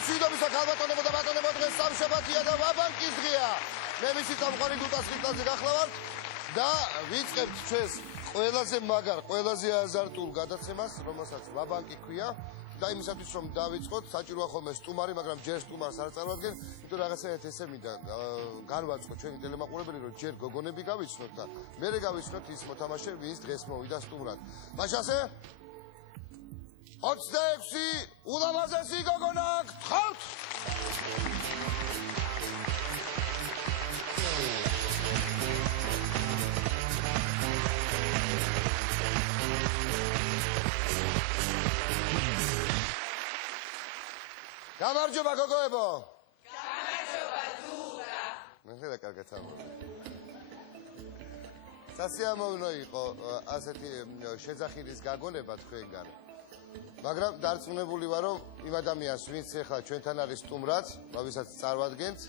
მშვიდობისა ქალბატონებო და ბატონებო, დღეს სამშაბათია და ვაბანკის დღეა. მე მისი წამყვანი დუტას ხილტაძე გახლავართ და ვიწყებთ ჩვენს ყველაზე მაგარ, ყველაზე აზარტულ გადაცემას, რომელსაც ვაბანკი ქვია. და იმისათვის რომ დავიწყოთ, საჭიროა ხოლმე სტუმარი, მაგრამ ჯერ სტუმარს არ წარმოვადგენ, იმიტომ რაღაცაერთი ესე მინდა განვაცხოთ ჩვენი ტელემაყურებელი, რომ ჯერ გოგონები გავიცნოთ და მერე გავიცნოთ ის მოთამაშე, ვინც დღეს მოვიდა სტუმრად. მაშასე 26 ულამაზესი გოგონა გთხოვთ! გამარჯობა გოგოებო! გამარჯობა დუდა! მე კარგად ამბობ. სასიამოვნო იყო ასეთი შეძახილის გაგონება თქვენგან. მაგრამ დარწმუნებული ვარ, რომ იმ ადამიანს, ვინც ახლა ჩვენთან არის სტუმრად, ვისაც წარვადგენთ,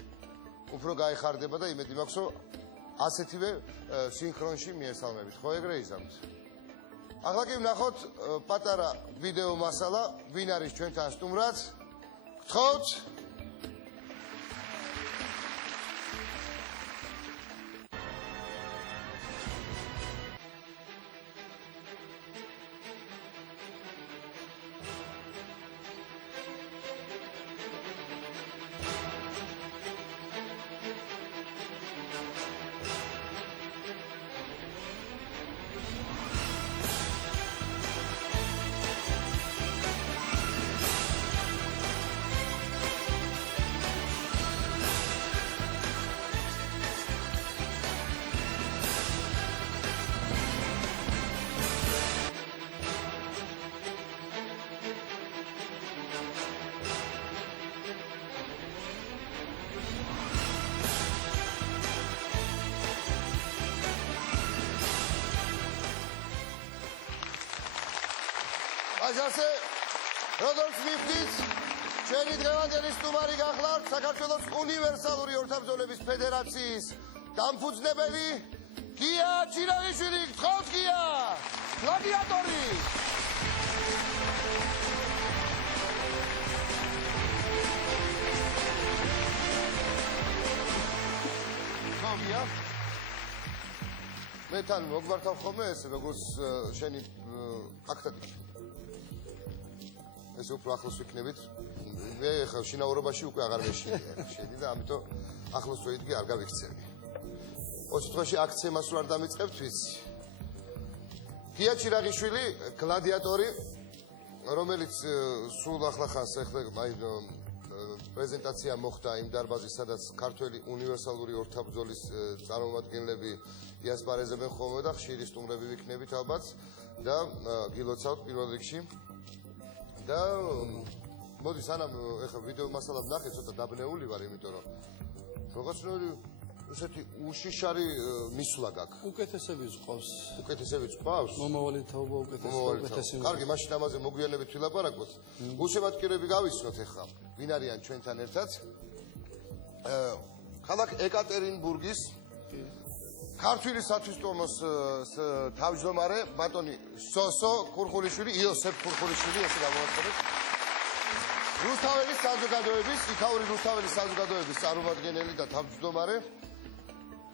უფრო გაიხარდება და იმედი მაქვს, რომ ასეთივე სინქრონში მიესალმებით. ხო ეგრე იზამთ? ახლა კი ვნახოთ პატარა ვიდეო მასალა, ვინ არის ჩვენთან სტუმრად. გთხოვთ! ასე როგორც მივხვდით, ჩვენი დღევანდელი სტუმარი გახლავთ საქართველოს უნივერსალური ორთაბრძოლების ფედერაციის დამფუძნებელი გია ჩირაღიშვილი. გთხოვთ გია! გლადიატორი! გია? მე თან მოგვართავ ხოლმე ეს როგორც შენი აქტატი. ეს უფრო ახლოს ვიქნებით. მე ხა შინაურობაში უკვე აღარ მეშინდი და ამიტომ ახლოს ვეიდგე არ გავიქცევი. ოც თვეში აქცემას რო არ დამიწყებთ ვიცი. გია ჩირაღიშვილი, გლადიატორი, რომელიც სულ ახლა ხანს ახლა პრეზენტაცია მოხდა იმ დარბაზის, სადაც ქართველი უნივერსალური ორთაბრძოლის წარმომადგენლები იასპარეზებენ ხოლმე და ხშირი სტუმრები ვიქნებით ალბათ და გილოცავთ პირველ რიგში. და მოდი სანამ ეხლა ვიდეო მასალა ვნახე, ცოტა დაბნეული ვარ, იმიტომ რომ რაღაცნაირი ესეთი უშიშარი მისვლა გაქვს. უკეთესებიც ყავს. უკეთესებიც ყავს? მომავალი თაობა უკეთესი. კარგი, მაშინ ამაზე მოგვიანებით ვილაპარაკოთ. გულშემატკივრები გავიცნოთ ეხლა, ვინ არიან ჩვენთან ერთად. ქალაქ ეკატერინბურგის ქართული სათვისტომოს თავმჯდომარე ბატონი სოსო ქურხულიშვილი, იოსებ ქურხულიშვილი, ესე გამოვაცხადოთ. რუსთაველის საზოგადოების, იქაური რუსთაველის საზოგადოების წარმომადგენელი და თავმჯდომარე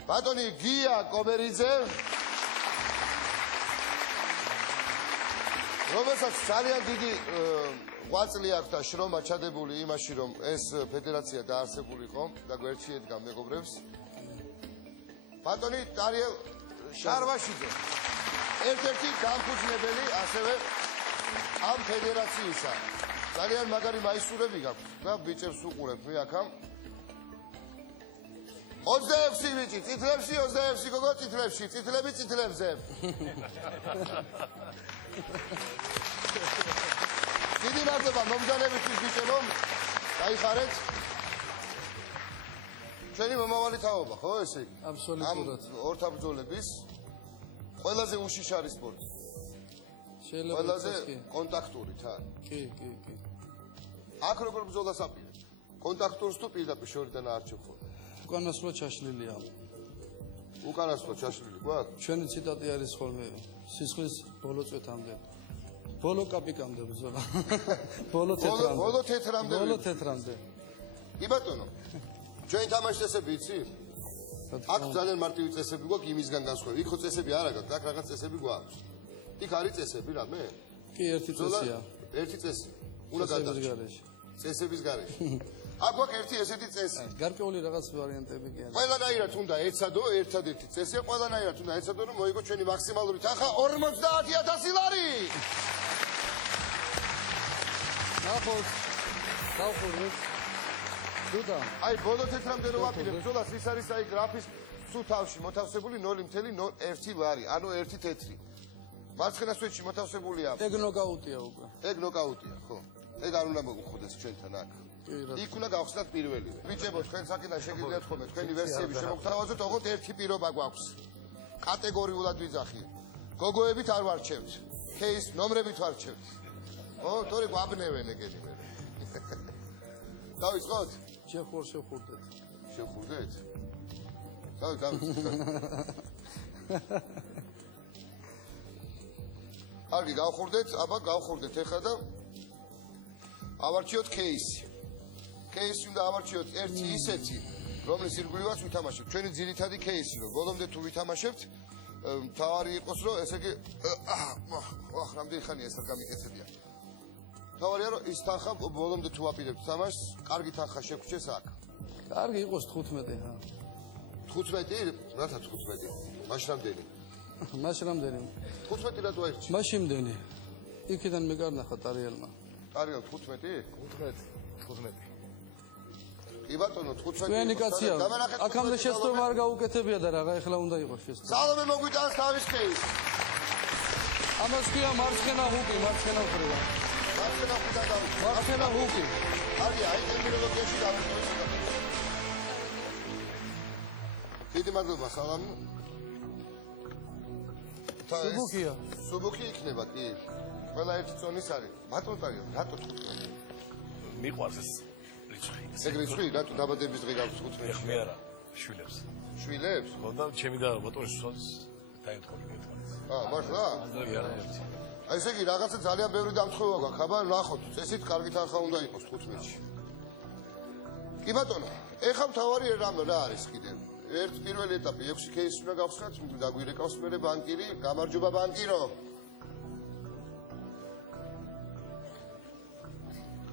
ბატონი გია კობერიძე, რომელსაც ძალიან დიდი ღვაწლი აქვს და შრომა ჩადებული იმაში, რომ ეს ფედერაცია დაარსებულიყო და გვერდში ედგა მეგობრებს. ბატონი ტარიელ შარვაშიძე, ერთ-ერთი დამფუძნებელი ასევე ამ ფედერაციისა. ძალიან მაგარი მაისურები გაქვს და ბიჭებს უყურებ მე აქა. 26 ბიჭი, წითლებში 26 გოგო წითლებში, წითლები წითლებზე. დიდი მადლობა მომგზავრებისთვის ბიჭებო, გაიხარეთ. ჩვენი მომავალი თაობა, ხო ესე? აბსოლუტურად. ორთაბრძოლების ყველაზე უშიშარი სპორტი. შეიძლება ყველაზე კონტაქტური თან. კი. აქ როგორ ბრძოლას აპირებ? კონტაქტურს თუ პირდაპირ შორიდან აარჩევ ხოლმე? უკანასკნელ ჩაშლილია. უკანასკნელ ჩაშლილი გვაქვს? ჩვენი ციტატი არის ხოლმე სისხლის ბოლო წვეთამდე. ბოლო კაპიკამდე ბრძოლა. ბოლო თეთრამდე. ბოლო თეთრამდე. ბოლო თეთრამდე. კი ბატონო. ჩვენ თამაშ წესები იცი? აქ ძალიან მარტივი წესები გვაქვს იმისგან განსხვავებით. იქ ხო წესები არ აქვს, აქ რაღაც წესები გვაქვს. იქ არის წესები რამე? კი, ერთი წესია. ერთი წესი. უნდა გადარჩა. წესების გარეშე. აქ გვაქვს ერთი ესეთი წესი. გარკვეული რაღაც ვარიანტები კი არის. ყველანაირად უნდა ეცადო, ერთადერთი წესია, ყველანაირად უნდა ეცადო, რომ მოიგო ჩვენი მაქსიმალური თანხა 50000 ლარი. ნახოთ. დავხუროთ. დუდა. აი ბოლო თეთრამდე რო ვაპირებ ბრძოლას, ის არის აი გრაფის სულ თავში მოთავსებული 0.01 ლარი, ანუ 1 თეთრი. მარცხენა სვეტში მოთავსებულია. ეგ ნოკაუტია უკვე. ეგ ნოკაუტია, ხო. ეგ არ უნდა მოგხვდეს ჩვენთან აქ. იქ უნდა გავხსნათ პირველივე. ბიჭებო, თქვენ საკიდან შეგიძლიათ ხოლმე თქვენი ვერსიები შემოგთავაზოთ, ოღონდ ერთი პირობა გვაქვს. კატეგორიულად ვიძახი. გოგოებით არ ვარჩევთ. кейს ნომრებით ვარჩევთ. ო, თორე გვაბნევენ ეგენი მე. დავიწყოთ? შეხურდეთ. შეხურდეთ? დავიწყოთ. კარგი, გავხურდეთ, აბა გავხურდეთ ეხლა და ავარჩიოთ кейსი. кейსი უნდა ავარჩიოთ ერთი ისეთი, რომლის ირგვლივაც ვითამაშებთ. ჩვენი ძირითადი кейსი, რომ ბოლომდე თუ ვითამაშებთ, თავარი იყოს, რომ ესე იგი რამდენი ხანია ეს არ გამიკეთებია. თავარია, რომ ის თანხა ბოლომდე თუ ვაპირებთ თამაშს, კარგი თანხა შეგვრჩეს აქ. კარგი იყოს 15 ხა. 15? რათა 15? მაშინ რამდენი? მაშინ რამდენი? 15 რატო აირჩი? მაშინ იმდენი. იქიდან მე გარნახა ტარიელმა. ტარიელ 15? 15. კი ბატონო 15. თქვენი კაცია. აქამდე შეცდომა არ გაუკეთებია და რაღა ეხლა უნდა იყოს შეცდომა. სალომე მოგვიტანს თავის кейსს. ამას ქვია მარცხენა ჰუკი, მარცხენა ხრევა. მარცხენა ჰუკი და მარცხენა ჰუკი. კარგია, აი ტერმინოლოგიაში დავიწყოთ. დიდი მადლობა სალამი. სუბუქია. სუბუქი იქნება, კი. ყველა ერთი წონის არის. ბატონ ტარიო, რატო 15? მიყვარს ეს რიცხვი. ეგ რიცხვი, რატო დაბადების დღე გაქვს 15? მე არა, შვილებს. შვილებს? ხო და ჩემი და ბატონის სულს დაეთქოლი მეთქოლი. მართლა? ანდრე არა ერთი. აი ესე იგი რაღაცა ძალიან ბევრი დამთხევა გაქვს, აბა ნახოთ, წესით კარგი თანხა უნდა იყოს 15-ში. კი ბატონო, ეხლა მთავარი რა არის კიდე? ერთ პირველი ეტაპი 6 кейსი უნდა გავხსნათ, დაგვირეკავს მერე ბანკირი, გამარჯობა ბანკირო.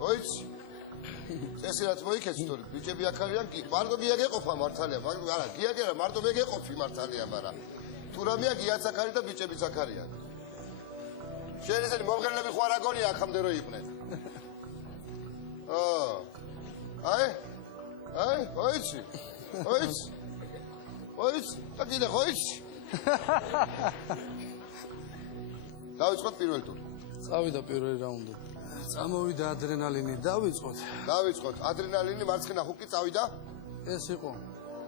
ოიცი. წესი რაც მოიქეცი თორე, ბიჭები აქ არიან კი, მარტო გია გეყოფა მართალია, მაგრამ არა, გია კი არა, მარტო მე გეყოფი მართალია, მაგრამ თუ რამეა გიაც აქ არის და ბიჭებიც აქ არიან. შენ ესენი მომღერლები ხო არ აგონია აქამდე რო იყვნენ. აი, ოიცი. ოიცი. ოიცი, და კიდე ოიცი. დავიწყოთ პირველ ტური. წავიდა პირველი რაუნდი. წამოვიდა ადრენალინი, დავიწყოთ. დავიწყოთ. ადრენალინი მარცხენა ჰუკი წავიდა? ეს იყო.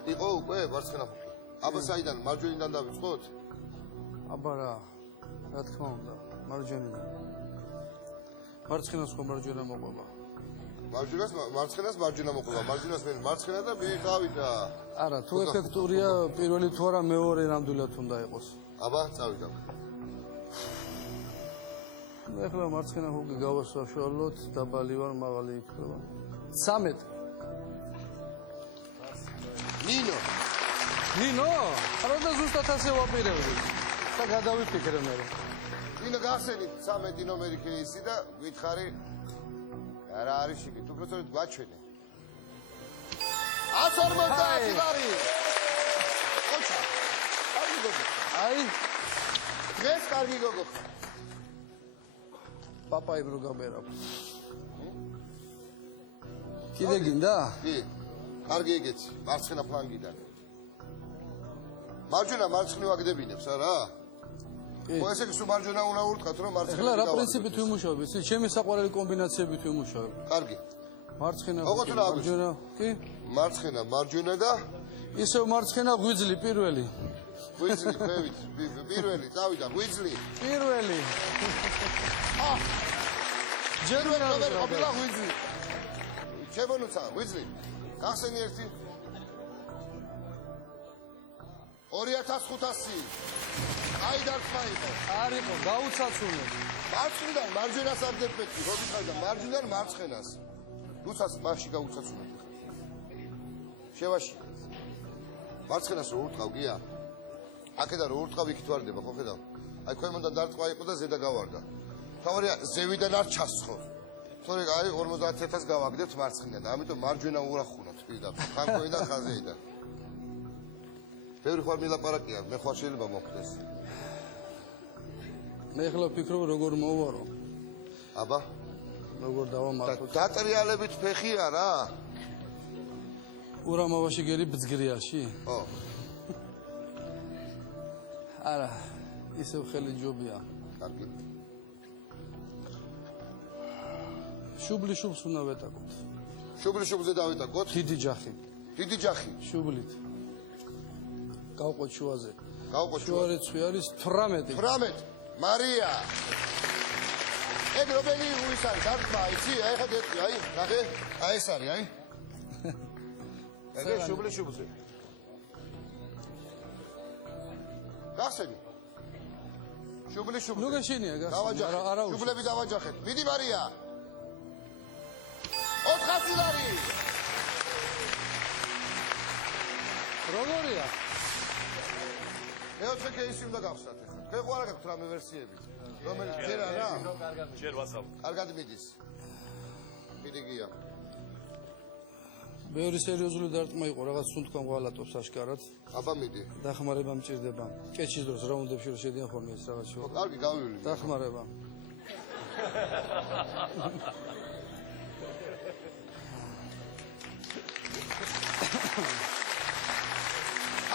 იყო უკვე მარცხენა ჰუკი. აბა საიდან მარჯვენიდან დავიწყოთ? აბა რა თქმა უნდა, მარჯვენიდან. მარცხენას ხო მარჯვენა მოყვება. მარცხენას მარჯვენა მოყვება. მარჯვენას მე მარცხენა და მიყავიდა. არა, თუ ეფექტურია, პირველი თუ არა მეორე ნამდვილად უნდა იყოს. აბა წავიდა. ეხლა მარცხენა ჰუკი გავასაშუალოთ, დაბალი ვარ, მაღალი იქნება. 13. ნინო? არა და ზუსტად ასე ვაპირებდი. და გადავიფიქრე მე. ნინო გახსენით 13 ნომერი кейსი და გითხარი რა არის შიგნით, უბრალოდ გვაჩვენე. 150 ლარი. ოჩა. კარგი გოგო. აი, დღეს კარგი გოგო. პაპაი რო გაბერა. კიდე გინდა? კი. კარგი ეგეც, მარცხენა ფლანგიდან. მარჯვენა მარცხნივ აგდებინებს, არა? ხო, ესე იგი, სულ მარჯვენა უნდა ურტყათ, რომ მარცხენა. ეხლა რა პრინციპით ვიმუშავებ? იცი, ჩემი საყვარელი კომბინაციებით ვიმუშავებ. კარგი. მარცხენა, მარჯვენა. კი? მარცხენა, მარჯვენა და ისევ მარცხენა ღვიძლი პირველი. ღვიძლი, ხევით, პირველი, წავიდა, ღვიძლი. პირველი. ჯერვენ რომელი ყოფილა ღვიძლი. ჩემონუცა, ღვიძლი. გახსენი ერთი. 2500. აი დარწმა იყო. არ იყო, გაუცაცუნე. მარცხნიდან მარჯვენას აგდებ მეთქი, როდის ხარდა მარჯვნიდან მარცხენას. რუსას მასში გაუცაცუნებ. შევაში. მარცხენას რო ურტყავ გია. აქედან რო ურტყავ იქით ვარდება, ხო ხედავ? აი ქვემოდან დარტყვა იყო და ზედა გავარდა. თავარია ზევიდან არ ჩასხო. თორე აი 50000 გავაგდებთ მარცხნიდან და ამიტომ მარჯვენა ურახუნოთ პირდაპირ. ხანქოიდან ხაზეიდან. ბევრი ხარ მილაპარაკია, მე ხარ შეიძლება მოხდეს. მე ახლა ვფიქრობ როგორ მოვარო. აბა, როგორ დავამართო. დატრიალებით ფეხია რა. ურამავაში გერი ბძგრიაში? ხო. არა, ისევ ხელი ჯობია. კარგი. შუბლი შუბს უნდა ვეტაკოთ. შუბლი შუბლზე დავიტაკოთ. დიდი ჯახი. დიდი ჯახი. შუბლით. გავყოთ შუაზე. გავყოთ შუა რიცხვი არის 18. 18. მარია. ეგ რომელი უის არის? დარტყმა, იცი? აი ხა დეტყვი, აი, ნახე. აი ეს არის, აი. ეგ შუბლი შუბლზე. გასცენი. შუბლი შუბლზე. ნუ გაშენია გასცენი. დავაჯახეთ. არა უშ. შუბლები დავაჯახეთ. მიდი მარია. 400 ლარი. როგორია? მეოთხე კეისი უნდა გავხსნათ ახლა. თქვენ ხო არა გაქვთ რამე ვერსიები? რომელიც ჯერ არა? ჯერ ვასალ. კარგად მიდის. მიდი გია. ბევრი სერიოზული დარტყმა იყო, რაღაც სუნთქვა მღალატობს აშკარად. აბა მიდი. დახმარება მჭირდება. კეჩის დროს რაუნდებში რო შედიან ხოლმე ეს რაღაც შოუ. კარგი გავივლი. დახმარება.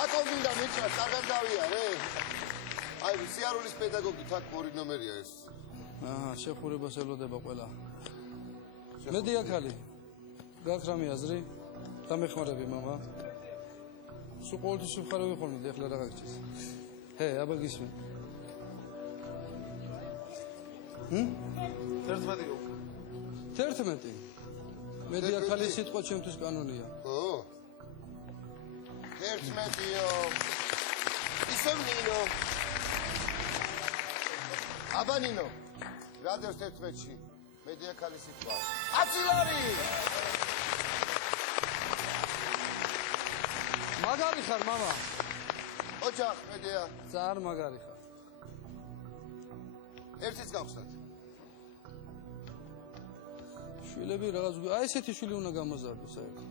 აკო მინდა მიჭრა, კარგად გავიარე. აი, სიარულის პედაგოგი თაკ 2 ნომერია ეს. აჰა, შეხურებას ელოდება ყველა. მე დიაქალი. გაქვს რამე აზრი? დამეხმარები მამა. სულ ყოველთვის ვიხარები ხოლმე, ეხლა რა გაგჭირს? ჰე, აბა გისმენ. 11. მე დიაქალი სიტყვა ჩემთვის კანონია. ხო. 11-იო. ისევ ნინო. აბა ნინო. რა დევს 11-ში? მე დიაქალი სიტყვა. 10 ლარი. მაგარი ხარ მამა. ოჯახ მედია. ძალიან მაგარი ხარ. ერთიც გავხსნათ. შვილები რაღაც აი ესეთი შვილი უნდა გამოზარდოს საერთოდ.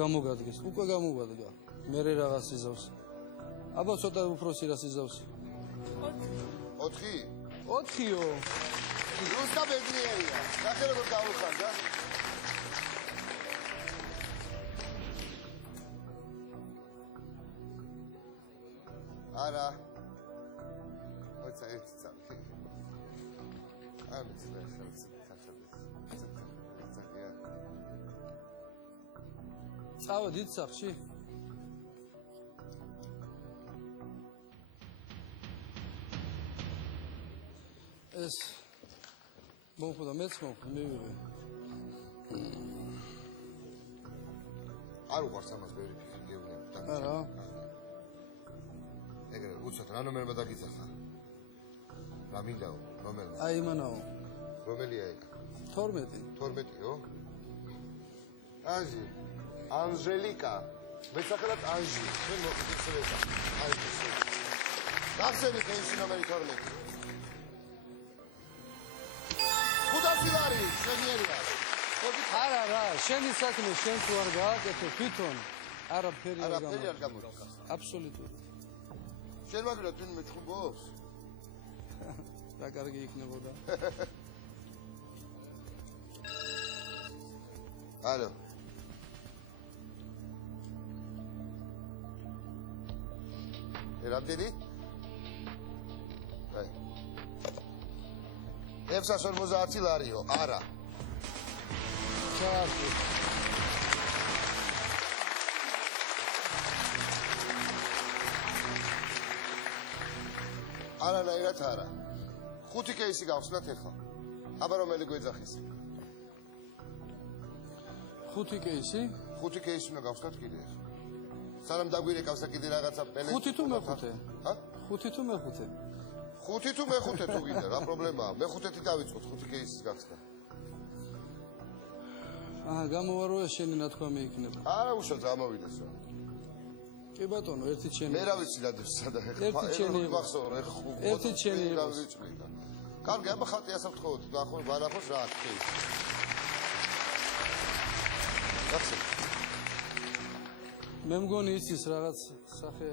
გამოგადგეს, უკვე გამოვადგა. მე რაღაც იზავს. აბა ცოტა უფროსი რას იზავს? 4. 4-იო. რუსთა ბედნიერია. ნახე როგორ გავუხარდა. არა. ოცა ერთი წამი. ამის რა ხალხი წავა დიდ სახში. ეს მომხდა მეც მომხდა მივიღე. არ უყარს ამას ბევრი ფიქრი გეუბნები და არა. ეგრე უცად რა ნომერმა დაგიძახა? რა მინდაო? რომელმა? აი იმანაო. რომელია ეგ? 12. 12-იო? ანჟი. ანჟელიკა. მე სახელად ანჟი. მე მოგიწევდა. ანჟი. გახსენი კეისი ნომერი 12. 500 ლარი, შენიერია. არა რა, შენი საქმე შენ თუ არ გააკეთე თვითონ არაფერი არ არაფერი არ გამოდის. აბსოლუტურად. შენ მაგრამ თუ მეჩხუბობს? რა კარგი იქნებოდა. ალო. რამდენი? აი. 650 ლარიო, არა. ჩაახი. არანაირად არა. 5 კეისი გავხსნათ ახლა. აბა რომელი გვეძახის? 5 კეისი? 5 კეისი უნდა გავხსნათ კიდე ახლა. სანამ დაგვირეკავს და კიდე რაღაცა პელეტი. 5 თუ მე-5? ჰა? 5 თუ მე-5? 5 თუ მე-5 თუ გინდა, რა პრობლემაა? მე-5-ით დავიწყოთ, 5 кейსის გახსნა. აჰა, გამოვარო ეს შენი ნათქვამი იქნება. არა უშავს ამოვიდეს რა. კი ბატონო, ერთით შენი. მე რა ვიცი რა სადა ეხლა. ერთით შენი იყო. მახსოვრო ეხლა. ერთით შენი იყო. გავიწყლიდა. კარგი, აბა ხალხი ასაფრთხოოთ, ნახო, ვანახოს რა აქ кейსი. გახსოვ. მე მგონი იცის რაღაც სახე.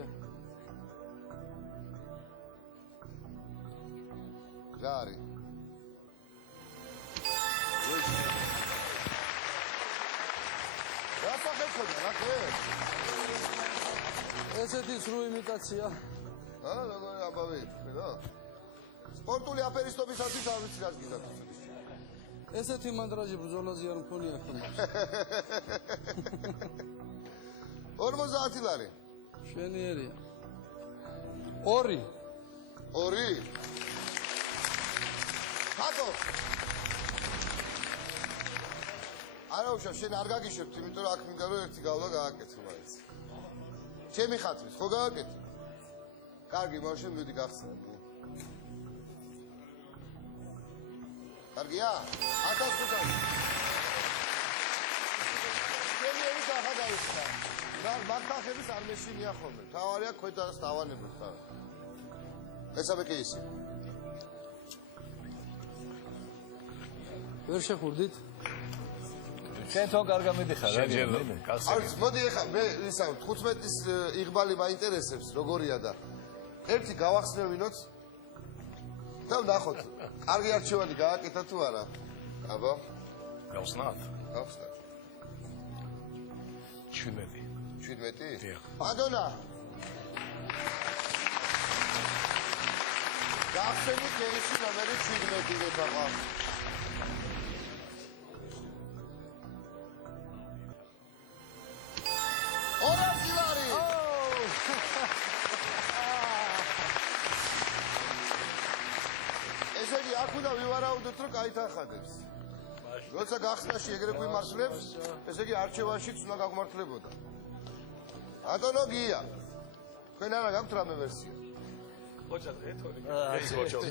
რა არის? რა სახე ხოდა, რა ხე? ესეთი სრულ იმიტაცია. როგორი აბავი, რა? სპორტული აფერისტობისათვის არ ვიცი რა გინდა. ესეთი მანდრაჟი ბრძოლაზე არ მქონია ხოლმე. 50 ლარი. შვენიერია. 2. 2. ხატო. არა უშავ, შენ არ გაგიშვებთ, იმიტომ რომ აქ მინდა რომ ერთი გავლა გააკეთო მაინც. ჩემი ხატვის, ხო გააკეთე? კარგი, მაშინ მივიდი გახსნა. კარგია? 1500. ჩემი ერის ახლა დაიხსნა. მაგთახების არ მეშინია ხოლმე. თავარია ქვედას დავანებოთ ხარ. ესამე кейსი. ვერ შეხურდით? შენ თო კარგა მიდიხარ რა გინდა? არის, მოდი ეხა მე ისა 15-ის იღბალი მაინტერესებს, როგორია და ერთი გავახსნევინოთ და ვნახოთ. კარგი არჩევანი გააკეთა თუ არა? აბა, გავსნათ. გავხსნათ. 17. 17? დიახ. მადონა. გახსენით кейსი ნომერი 17 გეთახა. აქ უნდა ვივარაუდოთ, რომ გაითახადებს. როცა გახსნაში ეგრე გვიმართლებს, ესე იგი არჩევანშიც უნდა გაგმართლებოდა. ბატონო გია. თქვენ არა გაქვთ რამე ვერსია? ოჯახ ეთორი.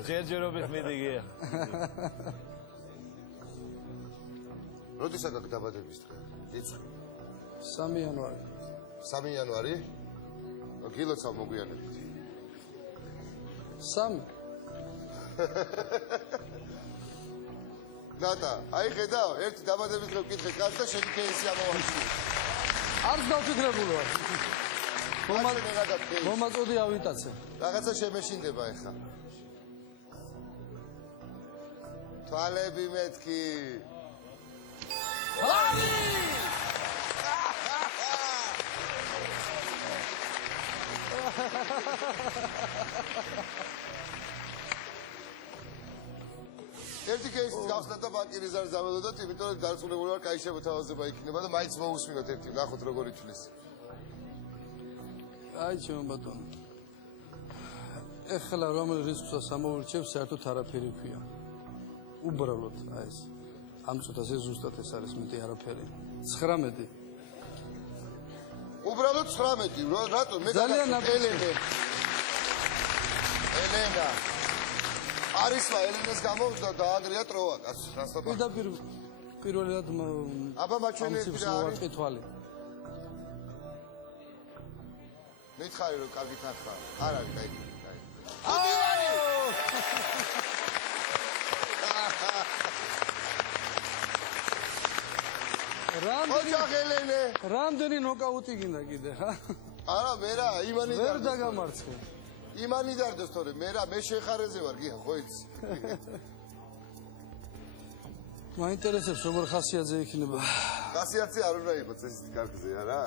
ჯერჯერობით მიდიგია. როდესაც გაქვს დაბადების დღე? რიცხვი? 3 იანვარი. 3 იანვარი? გილოცავ მოგვიანებით. 3. ნატა, აი ხედავ, ერთი დაბადების დღე ვკითხე კაცს და შენი кейსი ამოვაშლი. არც დავფიქრებული ვარ. მომაწოდი ავიტაცე. რაღაცა შემეშინდება ეხლა. თვალები მეთქი. ლარი! ერთი кейსის გავხსნა და ბანკირის არ ზამელოდოთ, იმიტომ რომ დარწმუნებული ვარ, კაი შემოთავაზება იქნება და მაინც მოусმინოთ ერთი, ნახოთ როგორ ითვლის. აი ჩემო ბატონო. ეხლა რომელ რისკსაც ამოვრჩევს, საერთოდ არაფერი ქვია. უბრალოდ აი ეს. ამ წუთას ეს ზუსტად ეს არის, მეტი არაფერი. 19. უბრალოდ 19, რატო? მე ძალიან ელენე. ელენა. არისმა ელენეს გამოვდა და აგრია ტროვა კაცს. რასტობა. პირველად აბა მაჩვენე რა არის? კითხვალი. მითხარი რომ კარგი თანხა. არ არის, კაი. რამდენი ნოკაუტი გინდა კიდე რა? არა, მე რა, იმანი ვერ დაგამარცხე. იმანი დარდოს თორე, მე რა, მე შეხარეზე ვარ, გია, ხო იცი? მაინტერესებს როგორ ხასიათზე იქნება. ხასიათზე არ უნდა იყოს წესით კარგზე, არა?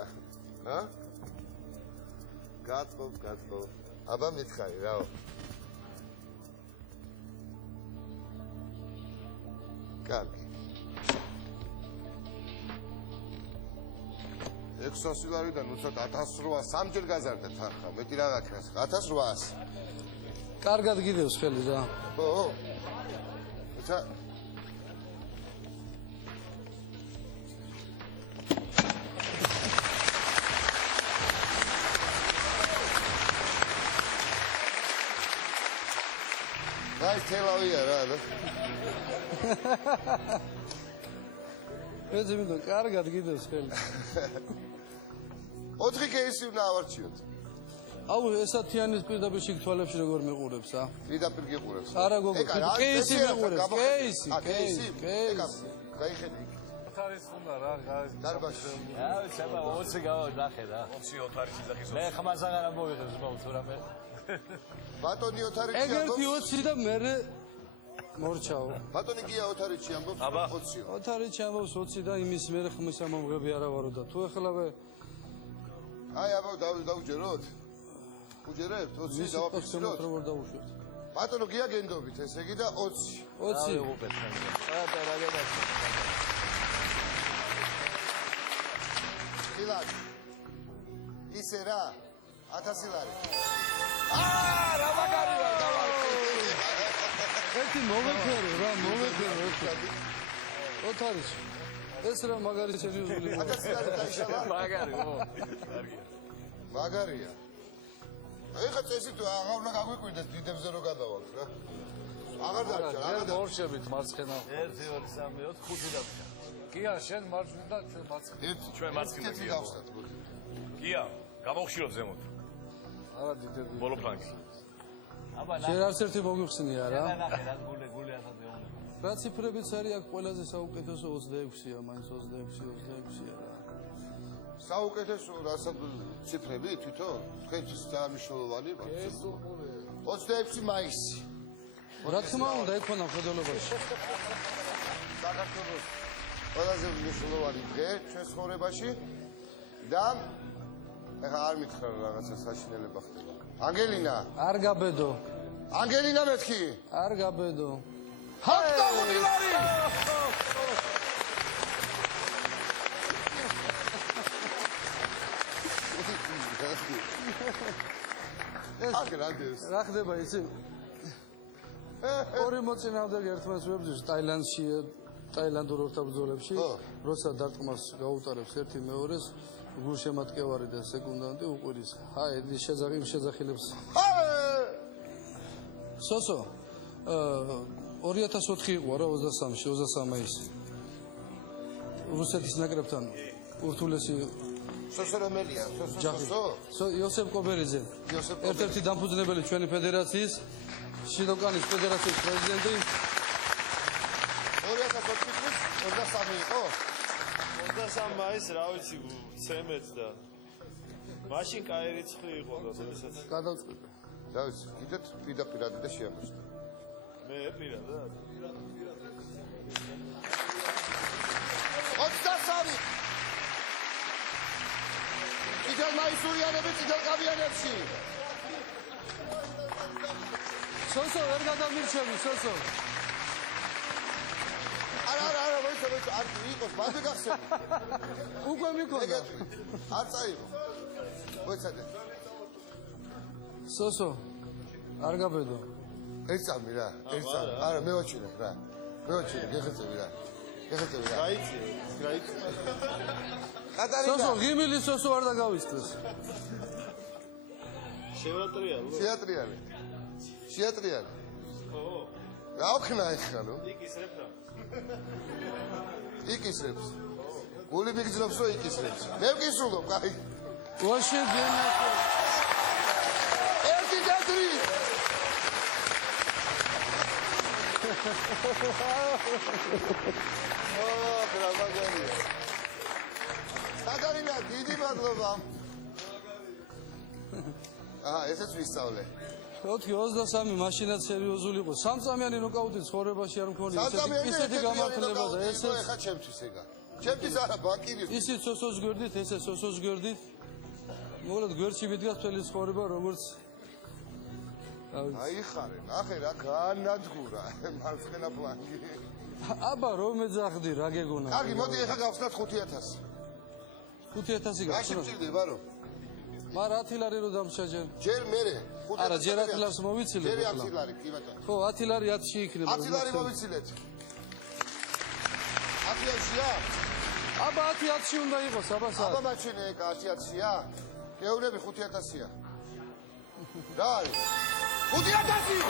ჰა? გაწყობ. აბა მითხარი, რაო. კარგი. 600 ლარიდან უცად 1800 სამჯერ გაზარდა თანხა, მეტი რა გაქრას? 1800. კარგად გიდევს ხელი რა. ხო. ცა აი თელავია რა და. ეცი მინდა კარგად გიდევს ხელი. 4 კეისი უნდა ავარჩიოთ. აუ ესათიანის პირდაპირ შიგ თვალებში როგორ მეყურებს ა? პირდაპირ გიყურებს. არა გოგო, კეისი მეყურებს, კეისი. გაიხედი. ოთარის უნდა რა დარბაზში. რა ვიცი აბა 20 გავანახე რა 20 ოთარი სიზახის მე ხმას აღარ ამოვიღებს ბავშვ რამე ბატონი ოთარიჩი ეგერთი ამბობს. 20 და მე მორჩაო. ბატონი გია ოთარიჩი ამბობს აბა. 20. ოთარიჩი ამბობს 20 და იმის მე ხმის ამომღები არა ვარო და თუ ეხლავე აი აბა დავუჯეროთ. უჯერებთ 20 დავაფიქსიროთ. როგორ დავუშვით? ბატონო გია გენდობით ესე იგი და 20. 20. რა გედაც ხილად. ისე რა 1000 ლარი. რა მაგარი ვარ დავარქი. ერთი მოვეფერო რა, მოვეფერო ერთი. ოთარიჩი. ეს რა მაგარი სერიოზული. 1000 ლარი დაიშალა. მაგარი ო მაგარია. ეხა წესი თუ აღარ უნდა გაგვიკვირდეს დიდებზე რო გადავალთ რა. აღარ დარჩა, აღარ დარჩა. ორშებით მარცხენა. 1 2 3 4 5 დაბჭა გია შენ მარჯვნიდან და ჩვენ მარცხნიდან ჩვენ მარცხნიდან ერთი გია. გავხსნათ მოდი. გია, გამოვხშიროთ ზემოთ. არა დიდები. ბოლო ფლანგი. აბა შენ არც ერთი მოგიხსნია რა. ნახე რა გული ასადე უნდა რა ციფრებიც არის აქ ყველაზე საუკეთესო 26-ია, მაინც 26-26-ია რა. საუკეთესო რასაც ციფრები თვითონ თქვენთვის ძალიან მნიშვნელოვანი ეს უყურე. 26 მაისი. რა თქმა უნდა ექონა მხედველობაში. საქართველოს ყველაზე მნიშვნელოვანი დღე ჩვენ ცხოვრებაში და ეხა არ მითხრა რაღაცა საშინელება ხდება. ანგელინა, არ გაბედო. ანგელინა მეთქი. არ გაბედო. ჰაქტაღუნი ლარი. აგრანდეს. რა ხდება იცი? ორი მოწინააღმდეგე ერთმანეთს ვებრძვის ტაილანდში, ტაილანდურ ორთაბრძოლებში, როცა დარტყმას გაუტარებს ერთი მეორეს, გულშემატკივარი და სეკუნდანტი უყვირის. აი, ეს შეძახილებს. სოსო, 2004 იყო რა 23-ში, 23 მაისი. რუსეთის ნაკრებთან ურთულესი სოსო რომელია? სოსო? იოსებ კობერიძე. იოსებ ერთ-ერთი დამფუძნებელი ჩვენი ფედერაციის, შიდოკანის ფედერაციის პრეზიდენტი. 2004 წლის 23 იყო? 23 მაისს რა ვიცი ცემეთ და მაშინ კაი რიცხვი იყო და შესაძ გადავწყვიტე. რა ვიცი, კიდეთ პირდაპირ და შეამოწმა. მე პირადად 23 კიდევ მაისურიანები წითელ კავიანებში. სოსო, ვერ გადამირჩევი, სოსო. არა, მოიცა, არ იყოს, მანდ გახსენე. უკვე მიქონდა. ეგეთი. არ წაიღო. მოიცადე. სოსო, არ გაბედო. ერთ წამი რა, ერთ წამი. არა, მევაჩინე რა. მევაჩინე, გეხეწები რა. გეხეწები რა. გაიცი კატარინა. სოსო, ღიმილი სოსო არ დაგავისწრეს. შევატრიალო შეატრიალე. შეატრიალე. ხო რა ვქნა ეხლა ნუ? იკისრებ რა იკისრებს. გული მიგძნობს რომ იკისრებს. მე ვკისრულობ, კაი. ვაში გენახო. ერთი თეთრი. რა მაგარია. კატარინა, დიდი მადლობა. ესეც ვისწავლე. 4-23 მაშინაც სერიოზული იყო. სამწამიანი ნოკაუტი ცხოვრებაში არ მქონია. ისეთი გამართლება და ესეც ეხა ჩემთვის ეგა. ჩემთვის არა, ბაკირის. ისიც სოსოს გვერდით, ესე სოსოს გვერდით. მოგლოდ გვერდში ვიდგა მთელი ცხოვრება როგორც აი ხარე, ნახე რა განადგურა მარცხენა ფლანგი. აბა რომ ეძახდი რა გეგონა. კარგი, მოდი ეხა გავხსნათ 5000. 5000 რაში გახსნა. მჭირდება რომ? მაგრამ 10 ლარი რო დამჭა ჯერ. ჯერ მერე. არა, ჯერ 10 ლარს მოვიცილე. ჯერ 10 ლარი, კი ბატონო. ხო, 10 ლარი 10-ში იქნება. 10 ლარი მოვიცილეთ. 10-ია? აბა 10-ში უნდა იყოს, აბა სა. აბა მაჩვენე 10-ია? გეუბნები 5000-ია. რა არის? 5000!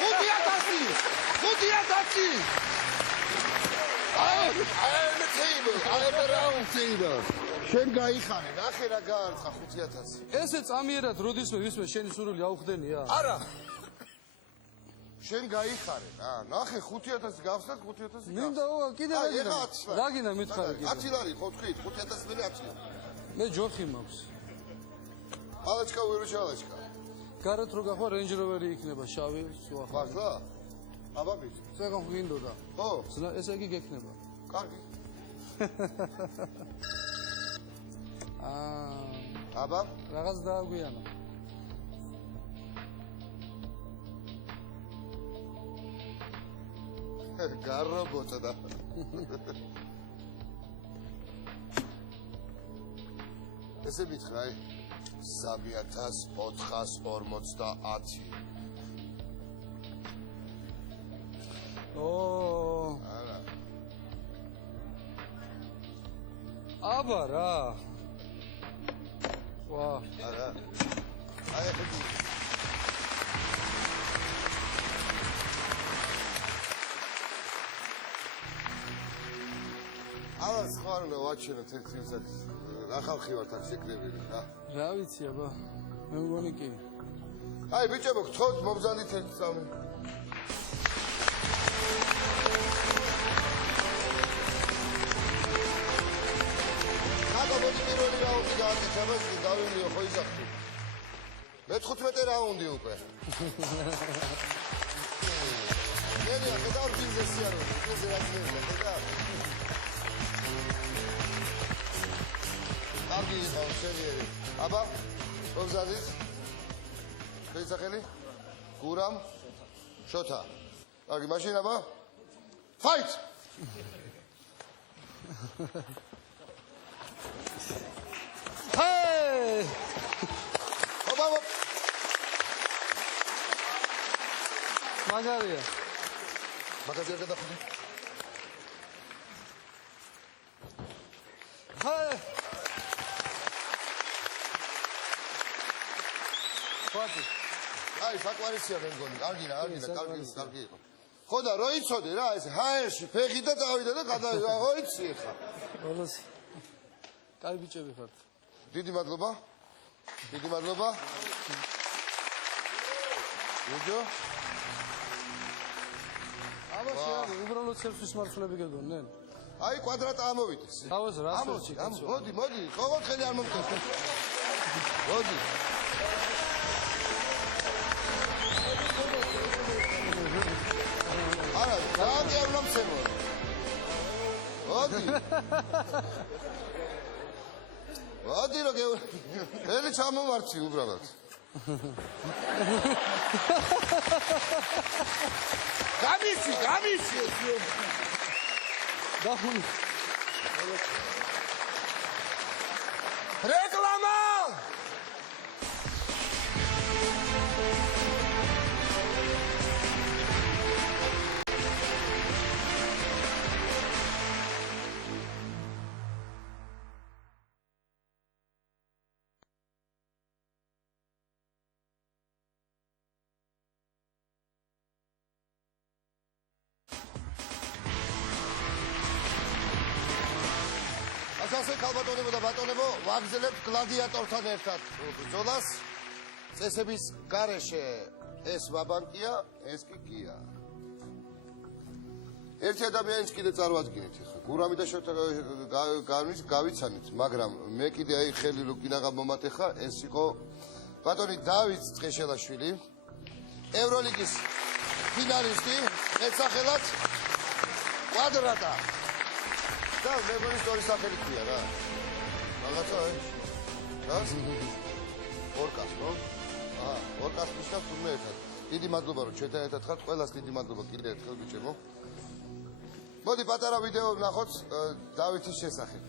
5000! 5000! I'm the table. I'm around table. შენ გაიხარე, ნახე რა გაარცხა 5000. ესე წამიერად როდისმე ვისმე შენი სურვილი აუხდენია? არა. შენ გაიხარე რა, ნახე 5000 გავხსნათ 5000. მინდა კიდე აი, რა ეხა გინდა? 10 ლარი. რა გინდა მითხარი კიდე? 10 ლარი ხო თქვი 5000 მე 10 ლარი. მე ჯოხი მაქვს. ალაჩკა ვირუჩალაჩკა. გარეთ რო გახვა Range Rover-ი იქნება შავი, სულ ახლა. მართლა? აბა ვიცი. წეგან გინდოდა. ხო, ესე იგი გექნება. კარგი. აბა, რაღაც დააგვიანა. გარობოცა და. ესე მითხრა, 3450. არა. აბა რა. ვა. არა. აი ხეთი. ალა სხვარო ვაჩენოთ ერთ იმსაც. ახალხი ვართ აქ შეკრებილი რა. რა ვიცი აბა. მე მგონი კი. აი ბიჭებო, გთხოვთ მომზადით ერთ სამი. მოდი პირველი რაუნდი გააკეთება, გავიმლიო ხო ისახტი. მე-15 რაუნდი უკვე. მერია გადავ ბიზნესიანო, ეს რა ძნელია, გადავ. კარგი იყო შენიერი. აბა, მომზადეთ. შეისახელი? გურამ შოთა. კარგი, მაშინ აბა. Fight! Hey! აბა. მაგარია. მაგაზე არ გადახდი. Hey! ფათი. აი, საკვარისია მე მგონი. კარგი იყო. ხო და რო იცოდე რა, ეს ჰაერში ფეხი და წავიდა და გადავიდა, ხო იცი ხა. ყველას კაი ბიჭები ხართ. დიდი მადლობა. ვიდეო. აბა შეარი, უბრალოდ სერფის მარცვლები გეგონენ. აი კვადრატა ამოვიდეს. თავის რას ვერჩი კაცო. მოდი, ყოველდღე არ მომწონს. მოდი. არა, დაანგი არ უნდა მცემო. მოდი რო ელი ჩამოვარცი უბრალოდ. გამიცი. დახუნ. რეკლამა! ასე ქალბატონებო და ბატონებო, ვაგზელებთ გლადიატორთან ერთად ბრძოლას. წესების გარეშე ეს ვაბანკია, ეს კი გია. ერთი ადამიანის კიდე წარვადგინეთ ახლა. გურამი და შოთა გავიცანით, მაგრამ მე კიდე აი ხელი რო კინაღა მომატეხა, ეს იყო ბატონი დავით წეშელაშვილი, ევროლიგის ფინალისტი, მეცახელად კვადრატა. და მე მგონი სწორი სახელი ქვია რა. რაღაცა აი. რას? ორკას, ხო? ორკას ნიშნავს თურმე ერთად. დიდი მადლობა რომ ჩვენთან ერთად ხართ. ყველას დიდი მადლობა კიდევ ერთხელ ბიჭებო. მოდი პატარა ვიდეო ვნახოთ დავითის შესახებ.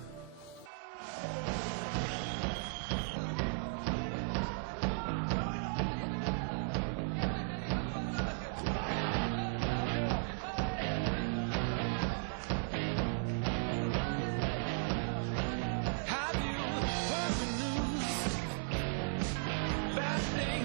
Have you heard the news? Bad things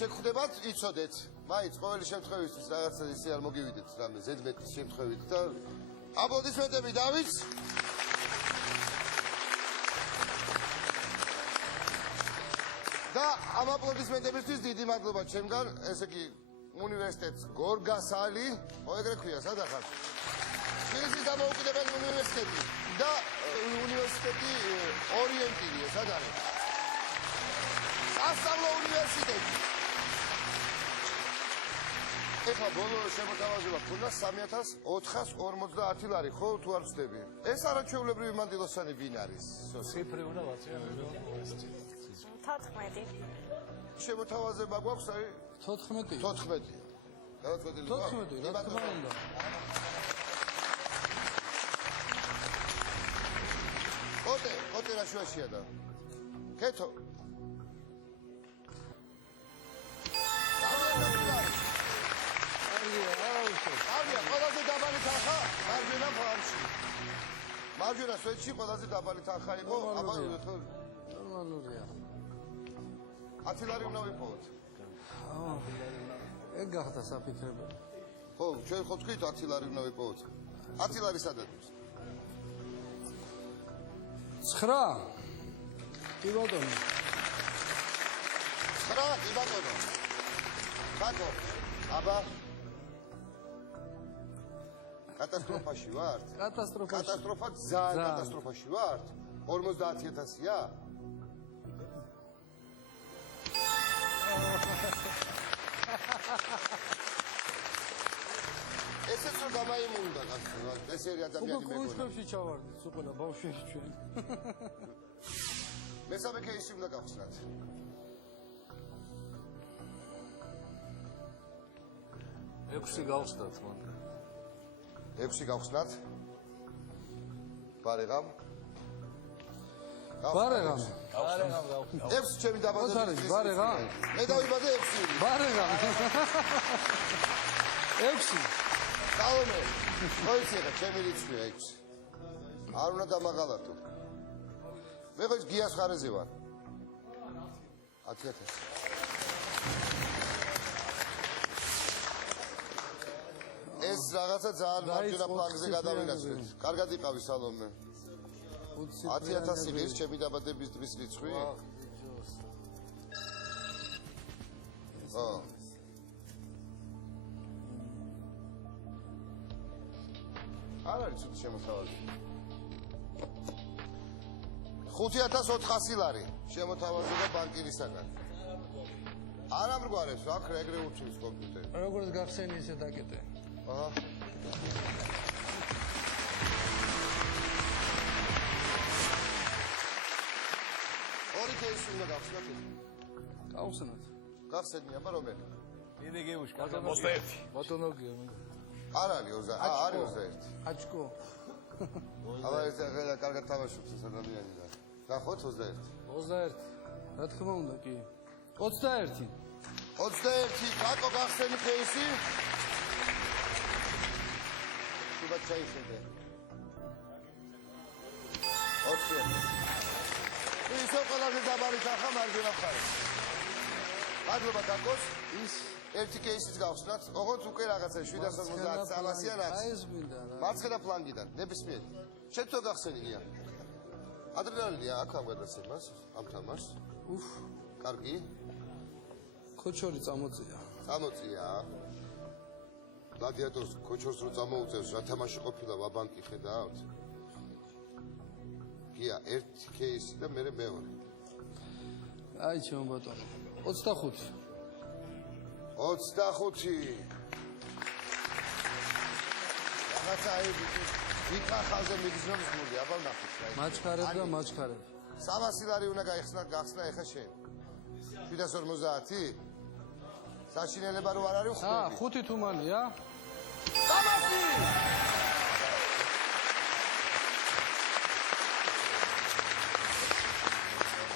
შეგხვდებათ, იცოდეთ. მაინც ყოველი შემთხვევისთვის რაღაცა ისე არ მოგივიდეთ რამე ზედმეტის შემთხვევით და აპლოდისმენტები დავით. და ამ აპლოდისმენტებისთვის დიდი მადლობა ჩემგან, ესე იგი უნივერსიტეტს გორგასალი, ეგრე ქვია, სად ახარ? თბილისის დამოუკიდებელი უნივერსიტეტი და უნივერსიტეტი ორიენტირია, სად არის? სასწავლო უნივერსიტეტი. ეხლა ბოლო შემოთავაზება ქონდა 3450 ლარი, ხო თუ არ ვცდები? ეს არაჩვეულებრივი მანდილოსანი ვინ არის? ციფრი უნდა ვაციანებო. 14. შემოთავაზება გვაქვს აი 14. 14. გადაწყვეტილი ვარ? 14, რა თქმა უნდა. კოტე რა შუაშია და კეთო. ავია, ყველაზე დაბალი თანხა მარჯვენა ფლანგში. მარჯვენა სვეტში ყველაზე დაბალი თანხა იყო, აბა ნორმალურია. 10 ლარი უნდა ვიპოვოთ. ეგ გახდა საფიქრებელი. ხო, ჩვენ ხო თქვით 10 ლარი უნდა ვიპოვოთ. 10 ლარი სადაც? 9. კი ბატონო. 9, კი ბატონო. ბატონო, აბა კატასტროფაში ვართ? კატასტროფაში. კატასტროფა ძალიან კატასტროფაში ვართ? 50000-ია? ესეც რომ გამაიმუნდა ესერი ადამიანი მეგონა. კუჩხებში ჩავარდით, უყურა ბავშვები ჩვენ. მესამე კეისი უნდა გავხსნათ. ექვსი გავხსნათ მან. 6 გავხსნათ. ბარეგამ. ბარეგამ. 6 ჩემი დაბადების ოც არის, ბარეგამ. მე დავიბადე 6. ბარეგამ. 6. დავმე. მოიცედა ჩემი რიცხვია 6. არ უნდა დამაღალატო. მე ხო გიას ხარეზე ვარ. 10000. ეს რაღაცა ძალიან მარჯვენა ფლანგზე გადავინაცვლეთ. კარგად იყავი სალომე. 10000 ის ჩემი დაბადების დღის რიცხვი? ხო. არ არის ცუდი შემოთავაზება. 5400 ლარი შემოთავაზება ბანკირისაგან. არ ამრგვარებს, აქ ეგრე ურჩის კომპიუტერი. როგორც გახსენი ისე დაკეტე. აჰა. ორი კეისი უნდა გავხსნათ. გავხსნათ. გახსენია, აბა რომელი? დიდი გეუშ, 21. ბატონო გიო. არ არის 20, არის 21. აჩკო. აბა ეს ახლა კარგად თამაშობს ეს ადამიანი და. ნახოთ 21. 21. რა თქმა უნდა კი. 21. 21 კაკო გახსენი კეისი. შუბა ჩაიხედე. 20. ისო ყველაზე დაბალი თანხა მარჯვენა მხარეს. მადლობა კაკოს. ის ერთი კეისიც გავხსნათ. ოღონდ უკვე რაღაცა 750-300-იან აქვს. აი ეს მინდა რა. მარცხენა ფლანგიდან, ნებისმიერი. შენ თუ გახსენია. ადრენალინია აქ ამ გადაცემას, ამ თამაშს. უფ, კარგი. ქოჩორი წამოწია. წამოწია. გლადიატორს ქოჩორს რო წამოუწევს, რა თამაში ყოფილა ვაბანკი ხედავთ? გია, ერთი კეისი და მე მეორე. აი ჩემო ბატონო. 25. 25. რაღაცა აი ვიკახაზე მიგზნობს გული, აბა ნახეთ რა. მაჩქარებ და მაჩქარებ. 300 ლარი უნდა გახსნა ეხა შენ. 750? საშინელება რო არ არის ხვდები. 5 თუმანია. 300!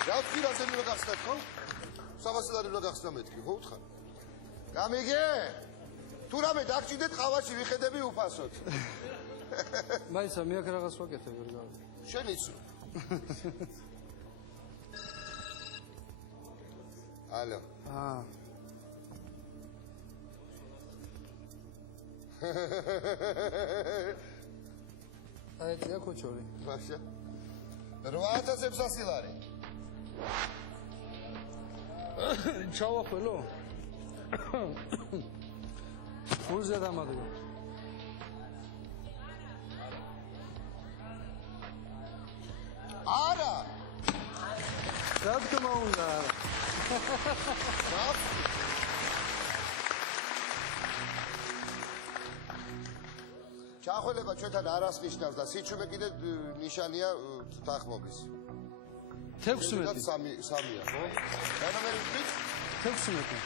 რა ვთქვი რა უნდა გახსნათ ხო? 300 ლარი უნდა გახსნა მეთქი, ხო უთხარ? გამიგე? თუ რამე დაგჭიდეთ ყავაში ვიხედები უფასოდ. მაიცა მე აქ რაღაც ვაკეთებ ვერ გავი. შენ იცი. ალო. აიწია ქოჩორი. მაშა 8600 ლარი. ჩავახველო? ფულზე დამადგა. არა. რა თქმა უნდა. ჩახველება ჩვენთან არას ნიშნავს და სიჩუმე კიდე ნიშანია თანხმობის. 16. 3-3-ია, ხო? რა ნომერი ვთქვით? 16.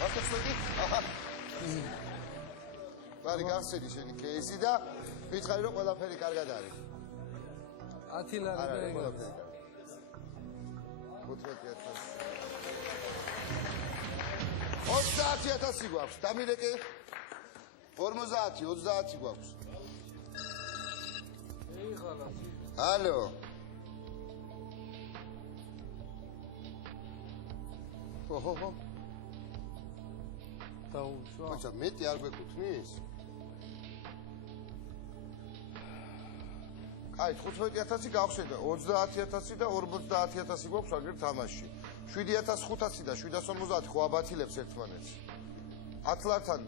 მარტო ცოტი? აჰა. ბარი გახსენი შენი კეისი და ვიწყარი რომ ყველაფერი კარგად არის. 10 ლარი და ეგ. 30000 გვაქვს. დამირეკე 50, 30 გვაქვს. ეიღალა. ალო. ოჰო. დაუშვა. ხოჭა მეტი არ გვეკუთვნის? აი 15000 გავხსენდა, 30000 და 50000 გვაქვს აგერ თამაში. 7500 და 750 ხო აბათილებს ერთმანეთს. 10 ლართან.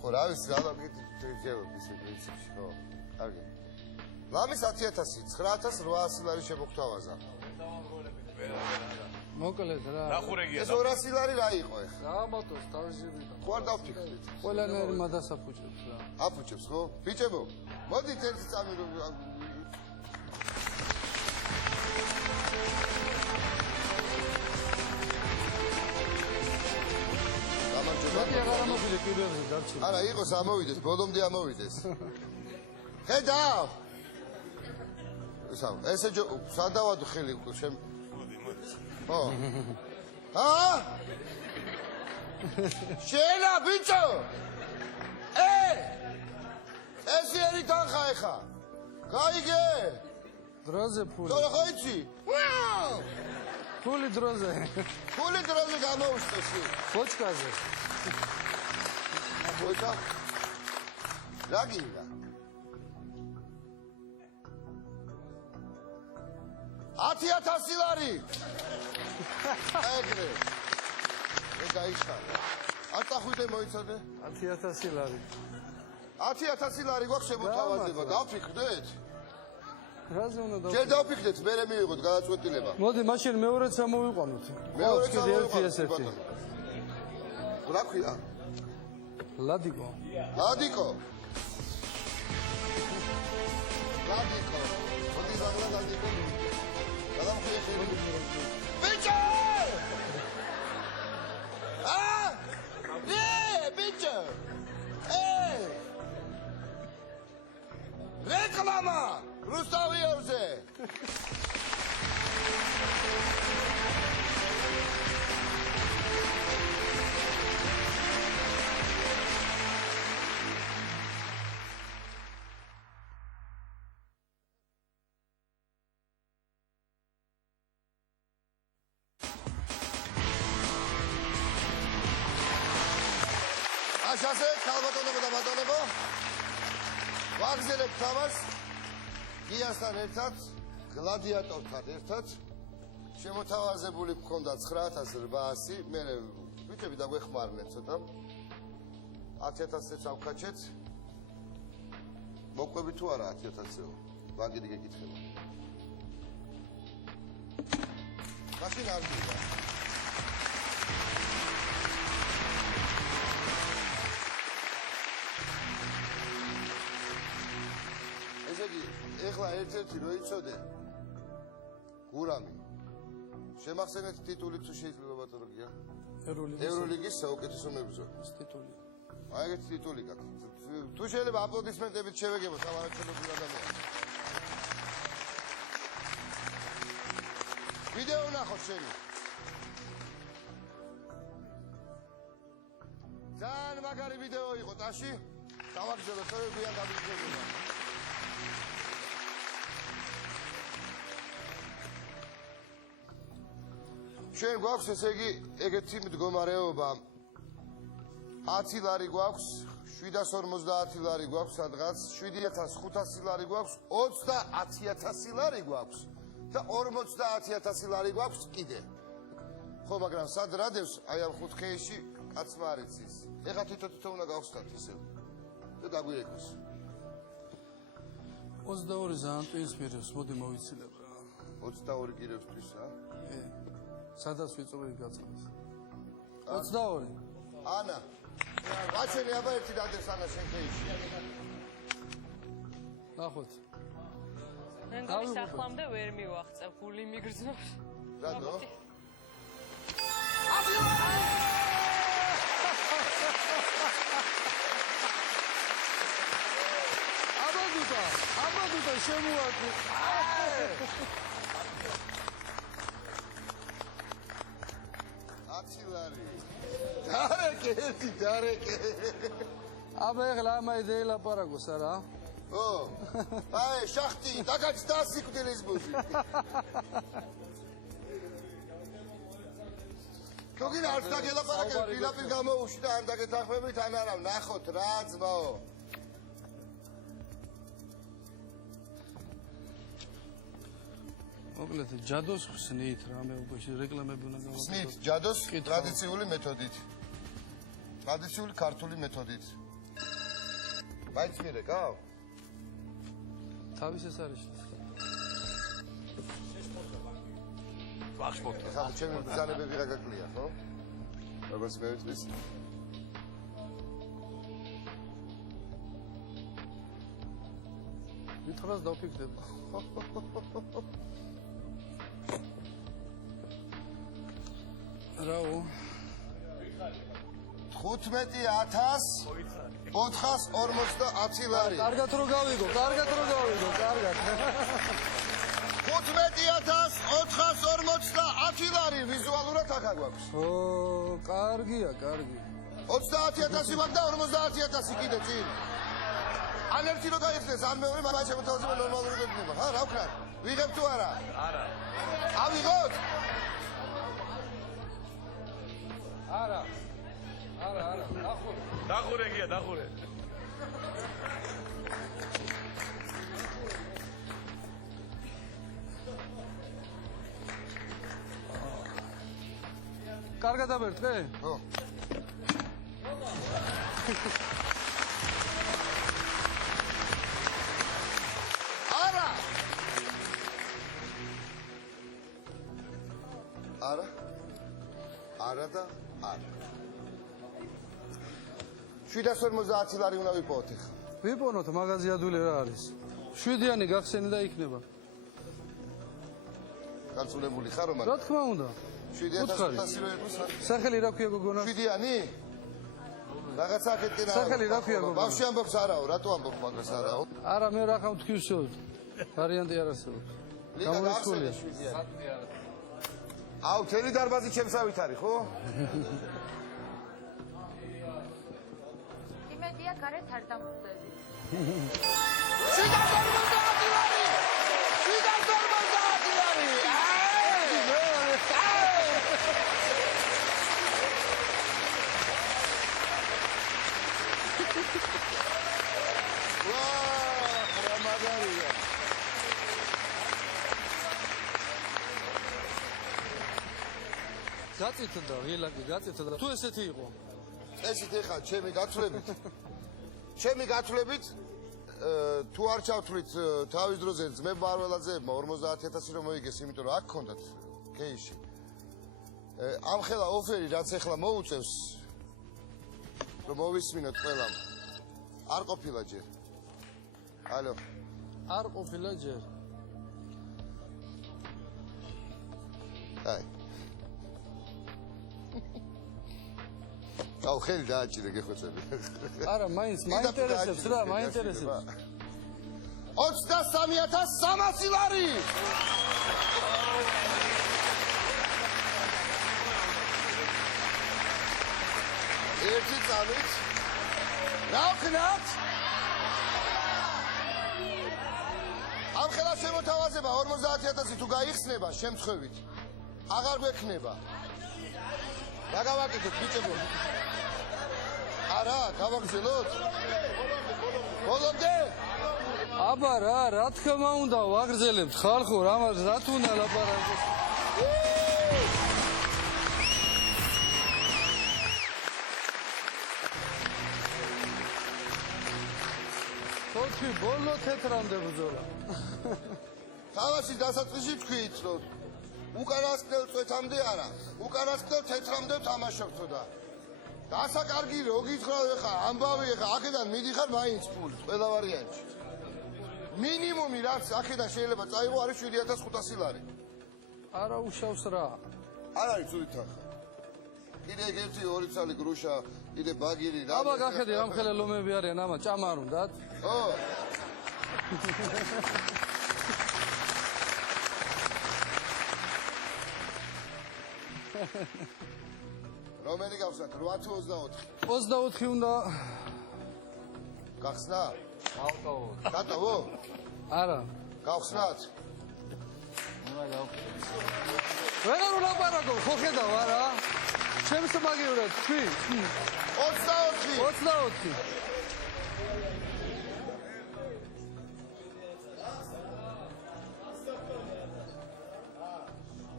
ხო რა ვიცი, რა გიძებობ ისე პრინციპში, ხო? კარგი. ლამის 10000, 9800 ლარი შემოგთავაზა. მოკლედ რა. ნახურეგია. ეს 200 ლარი რა იყო ეხლა? რა მოტოს თავისებიდან. ხო არ დავფიქრეთ. ყველანაირი მადასაფუჭებს რა. აფუჭებს ხო? ბიჭებო, მოდით ერთი წამი მეტი აღარ ამოვიდე პირველზე დარჩი. არა, იყოს ამოვიდეს, ბოლომდე ამოვიდეს. ხედავ. ესე სადავადო ხელი შემ ხო. აა? შელა ბიჭო! ეს ერი თანხა ეხა. გაიგე? დროზე ფული. თორე ხო იცი? ფული დროზე. ფული დროზე გამოუსწესი. ბოჭკაზე. ბოჭკა? რა გინდა? 10000 ლარი. ეგრე. ეგ გაიშალა. არ წახვიდე მოიცადე. 10000 ლარი. 10000 ლარი გვაქვს შემოთავაზება, დავფიქრდეთ? რაზე უნდა ჯერ დავფიქრდეთ, მერე მივიღოთ გადაწყვეტილება. მოდი, მაშინ მეორეც ამოვიყვანოთ. მეორე კიდე ერთი წამოვიყვანოთ, ესეთი. რა ქვია? ლადიკო. ლადიკო. ლადიკო. მოდი ზაღლა ლადიკო. გადამხიე ხელი. ბიჭო! ბიჭო! რეკლამა! რუსთავიევზე! ასე ქალბატონებო და ბატონებო ვაგზელებთ თამაშს გიასთან ერთად გლადიატორთან ერთად შემოთავაზებული გქონდა 9800 მე ვიჭები დაგვეხმარნენ ცოტა 10000-ს ავკაჩეთ მოყვები თუ არა 10000-ო ვაგიდი გეკითხება მაშინ არ გიდა ეხლა ერთ-ერთი რო იცოდე გურამი შემახსენეთ ტიტული თუ შეიძლება ბატონო გია ევროლიგის საუკეთესო მებრძოლი ეს ტიტული აი ეგეთი ტიტული გაქვს თუ შეიძლება აპლოდისმენტებით შევეგებოთ ამ არაჩვენებულ ადამიანს ვიდეო ნახოთ შენი ძალიან მაგარი ვიდეო იყო ტაში დავაგზავნე თორე გვიან გამიგზავნა ჩვენ გვაქვს ესე იგი ეგეთი მდგომარეობა 10 ლარი გვაქვს, 750 ლარი გვაქვს სადღაც, 7500 ლარი გვაქვს, 30000 ლარი გვაქვს და 50000 ლარი გვაქვს კიდე. ხო, მაგრამ სად რადევს აი ამ 5 ხეიში კაცმა არ იცის. ეხლა თვითონ უნდა გავხსნათ ისევ და დაგვიეკოს. 22 ძალიან ტვინს მირევს, მოდი მოვიცილებ რა. 22 კილოსთვის რა. სადაც ვიწოვი გაწყდეს. 22. ანა. გაჩვენე აბა ერთი დადევს ანა შენ ხეიში. ნახოთ. მე მგონი სახლამდე ვერ მივახწევ, გული მიგრძნობს. რატო? აბადუტა შემოაკვი. აცილარი. დარეკე. აბა ეხლა ამაი დეილაპარაკოს არა? ო. აი შახტი, დაგაც დასიკვდილის ბუზი. თოგინ არ დაგელაპარაკე, პირდაპირ გამოუშვი და ან დაგეთანხმებით ან არა, ნახოთ რა ძმაო. მოკლედ ჯადოს ხსნით რამე უკვე რეკლამები უნდა გავაკეთოთ. ხსნით ჯადოს ტრადიციული მეთოდით. ტრადიციული ქართული მეთოდით. გაიცმირე, გაო? თავის ეს არის. ვახშპოთ. ხა ჩემი ბრძანებები რა გაკლია, ხო? როგორც მე ვიტყვის. მითხრას დავფიქრებ. რაო 15450 ლარი. კარგად რო გავიგო, კარგად. 15450 ლარი ვიზუალურად ახლა გვაქვს. ო, კარგია. 30000 ვარ და 50000 კიდე წინ. ან ერთი რო გაიხსნეს, ან მეორე მაგ შემოთავაზება ნორმალური გექნება. ხა, რა ვქნათ? ვიღებ თუ არა? არა. ავიღოთ? არა, ნახო. დახურე გია, დახურე. კარგად აბერტყე? ხო. არა. არა და არა. 750 ლარი უნდა ვიპოვოთ ახლა. ვიპონოთ მაღაზი ადვილი რა არის? 7-იანი გახსენი და იქნება. გაწულებული ხარო რა მაგრამ. თქმა უნდა. 7500 რო იყოს. სახელი რა ქვია გოგონა? 7-იანი? რაღაც აქეთი რა. სახელი რა ქვია გოგონა? ბავშვი ამბობს არაო, რატო ამბობ მაგას არაო? არა, მე რა ხამ თქვისო. ვარიანტი არ არსებობს. გამოიწვია. აუ, თელი დარბაზი ჩემსავით არის, ხო? იმედია გარეთ არ დამხვდები. 750 ლარი! 750 ლარი! რა მაგარია. გაწითდა, ვილაკი, გაწითდა. თუ ესეთი იყო. ესეთ ეხა ჩემი გათვლებით თუ არ ჩავთვლით თავის დროზე ძმებ მარველაძეებმა 50000 რომ მოიგეს, იმიტომ რომ აქ ქონდათ კეიში. ამ ხელა ოფერი რაც ეხლა მოუწევს რომ მოვისმინოთ ყველამ. არ ყოფილა ჯერ. ალო. არ ყოფილა ჯერ. აი. აუ ხელი დააჭირე გეხოცები. არა, მაინც მაინტერესებს რა, მაინტერესებს. 23300 ლარი! ერთი წამით რა ვქნათ? ამ ხელა შემოთავაზება 50000 თუ გაიხსნება შემთხვევით აღარ გვექნება. რა გავაკეთოთ ბიჭებო? არა, გავაგრძელოთ. ბოლომდე? აბა რა თქმა უნდა ვაგრძელებთ ხალხო, რა თუნდა ლაპარაკობს. თოთი ბოლო თეთრამდე ბრძოლა. თავაში დასაწყისში თქვით, რომ უკანასკნელ წვეთამდე არა, უკანასკნელ თეთრამდე თამაშობთო და დასაკარგი რო გითხრა ხა ამბავი ხა აქედან მიდიხარ მაინც ფული ყველა ვარიანტში. მინიმუმი რაც აქედან შეიძლება წაიღო არის 7500 ლარი. არა უშავს რა. არ არის ცუდი თანხა. კიდე ერთი ორი ცალი გრუშა, კიდე ბაგირი რა. აბა გახედე ამ ხელე ლომები არიან ამა ჭამარ უნდათ. ო. რომელი გავხსნათ 8 თუ 24? 24 უნდა გახსნა? ავტო. გატოვო? არა. გავხსნათ? ვეღარ ვლაპარაკობ, ხო ხედავ არა? ჩემს მაგივრად თქვი. 24. 24.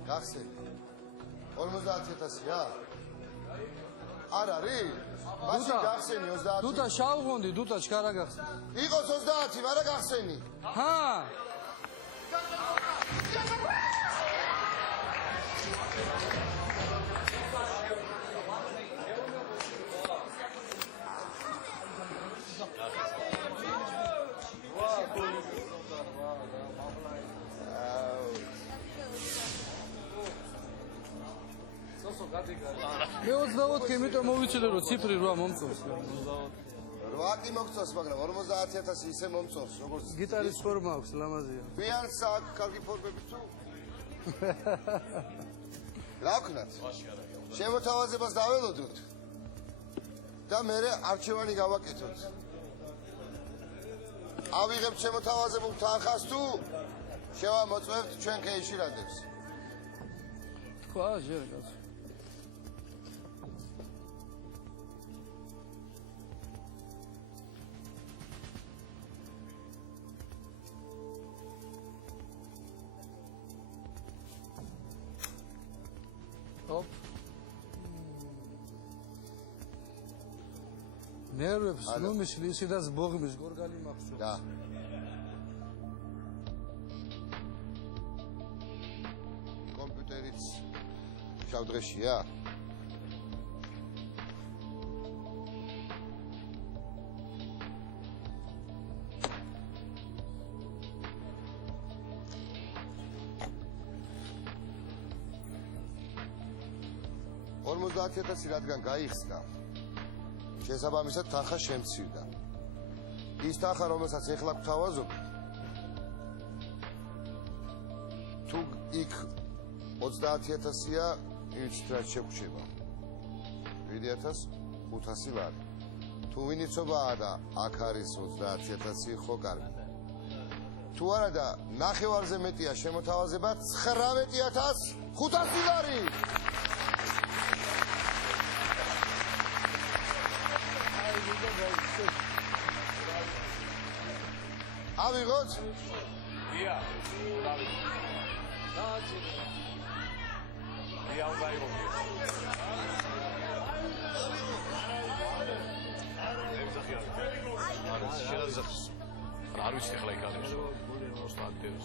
გახსენი 50000-ია? არ არის? მაშინ გახსენი 30. დუტა შავღონდი, დუტა ჩქარა გახსნა. იყოს 30, მაგრამ გახსენი. ჰა? მე 24 იმიტომ მოვიცილე რომ ციფრი 8 მომწონს. 8 კი მოგწონს, მაგრამ 50000 ისე მომწონს, როგორც გიტარის ფორმა აქვს, ლამაზია. გვიანს აქვს კარგი ფორმები თუ? რა ვქნათ? შემოთავაზებას დაველოდოთ და მე არჩევანი გავაკეთოთ. ავიღებთ შემოთავაზებულ თანხას თუ შევამოწმებთ ჩვენ კეიში რადებს. თქვა ჟერ კაცო. ნერვებს ნუ მისლისი და ზბოღმის გორგალი მახსოვს. და კომპიუტერიც შავდღეშია? $50,000 რადგან გაიხსნა, შესაბამისად თანხა შემცირდა. ის თანხა, რომელსაც ეხლა გვთავაზობ, თუ იქ 30000-ია, იცით რა შეგვჭება. 7500 ლარი. თუ ვინიცობაა და აქ არის 30000, ხო კარგი. თუ არა და ნახევარზე მეტია შემოთავაზება 19500 ლარი. ავიღოთ? გია. გია უნდა იყოს. არ ვიცი ახლა იქ არის. 30-ს.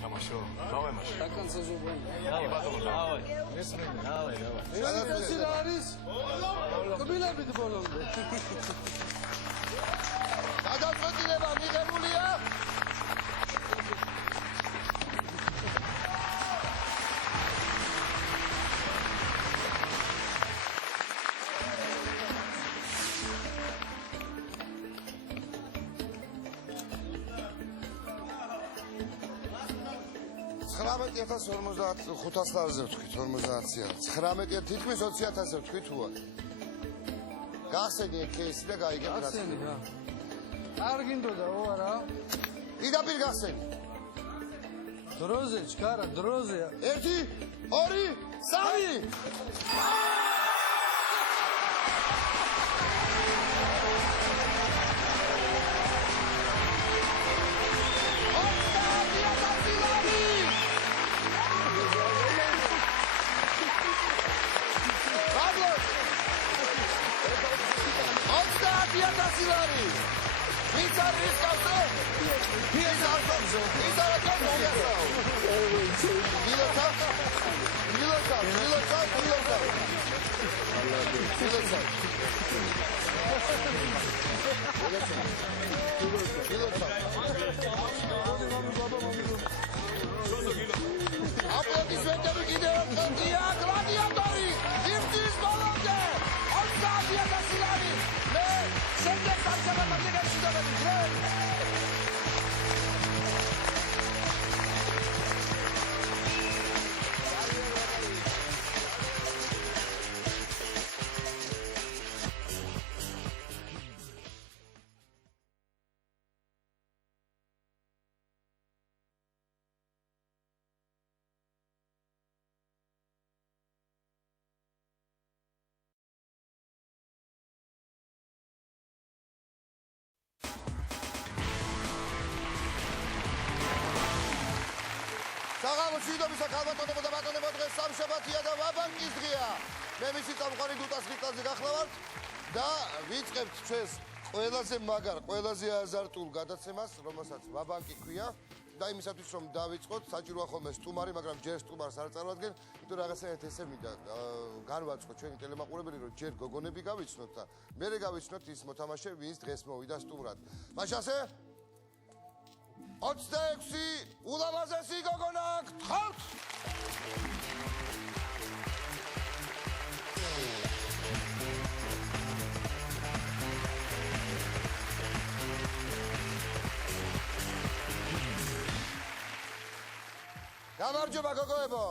თამაშო. დავემაშ. დაკანცეზობენ. კი ბატონო. დავай. მესმენი, დავай. ეს რა არის? კბილებით ბოლომდე. გადაწყვეტილება მიღებულია? $19,055 ლარზე ვთქვით, 50-ია. 19 თითქმის 20,000-ზე ვთქვით თუა. გახსენი კეისი და გაიგებ რა. გახსენი რა. არ გინდოდაო არა? პირდაპირ გახსენი. დროზე, ჩქარა, დროზე. 1, 2, 3. 2000 ლარი. ვინც არის კაცო? ის არქონზე. ის არა კაცო. მილოცა. Aplodismentები კიდევ ერთხელ გია გლადიატორი ირწის ბოლომდე 20000 ლარი მე შემდეგ სამშაბათამდე გაიშიდობები ძრენ საღამო შვიდობისა ქალბატონებო და ბატონებო დღეს სამშაბათია და ვაბანკის დღეა მე მისი წამყვანი დუტას რიტაზე გახლავართ და ვიწყებთ ჩვენს ყველაზე მაგარ ყველაზე აზარტულ გადაცემას რომელსაც ვაბანკი ქვია და იმისათვის რომ დავიწყოთ საჭიროა ხოლმე სტუმარი მაგრამ ჯერ სტუმარს არ წარმოადგენ იმიტომ რაღაცნაირად ესე მინდა განვაცხოთ ჩვენი ტელემაყურებელი რომ ჯერ გოგონები გავიცნოთ და მერე გავიცნოთ ის მოთამაშე ვინც დღეს მოვიდა სტუმრად მაშინ ასე 26 ულამაზესი გოგონა გთხოვთ გამარჯობა გოგოებო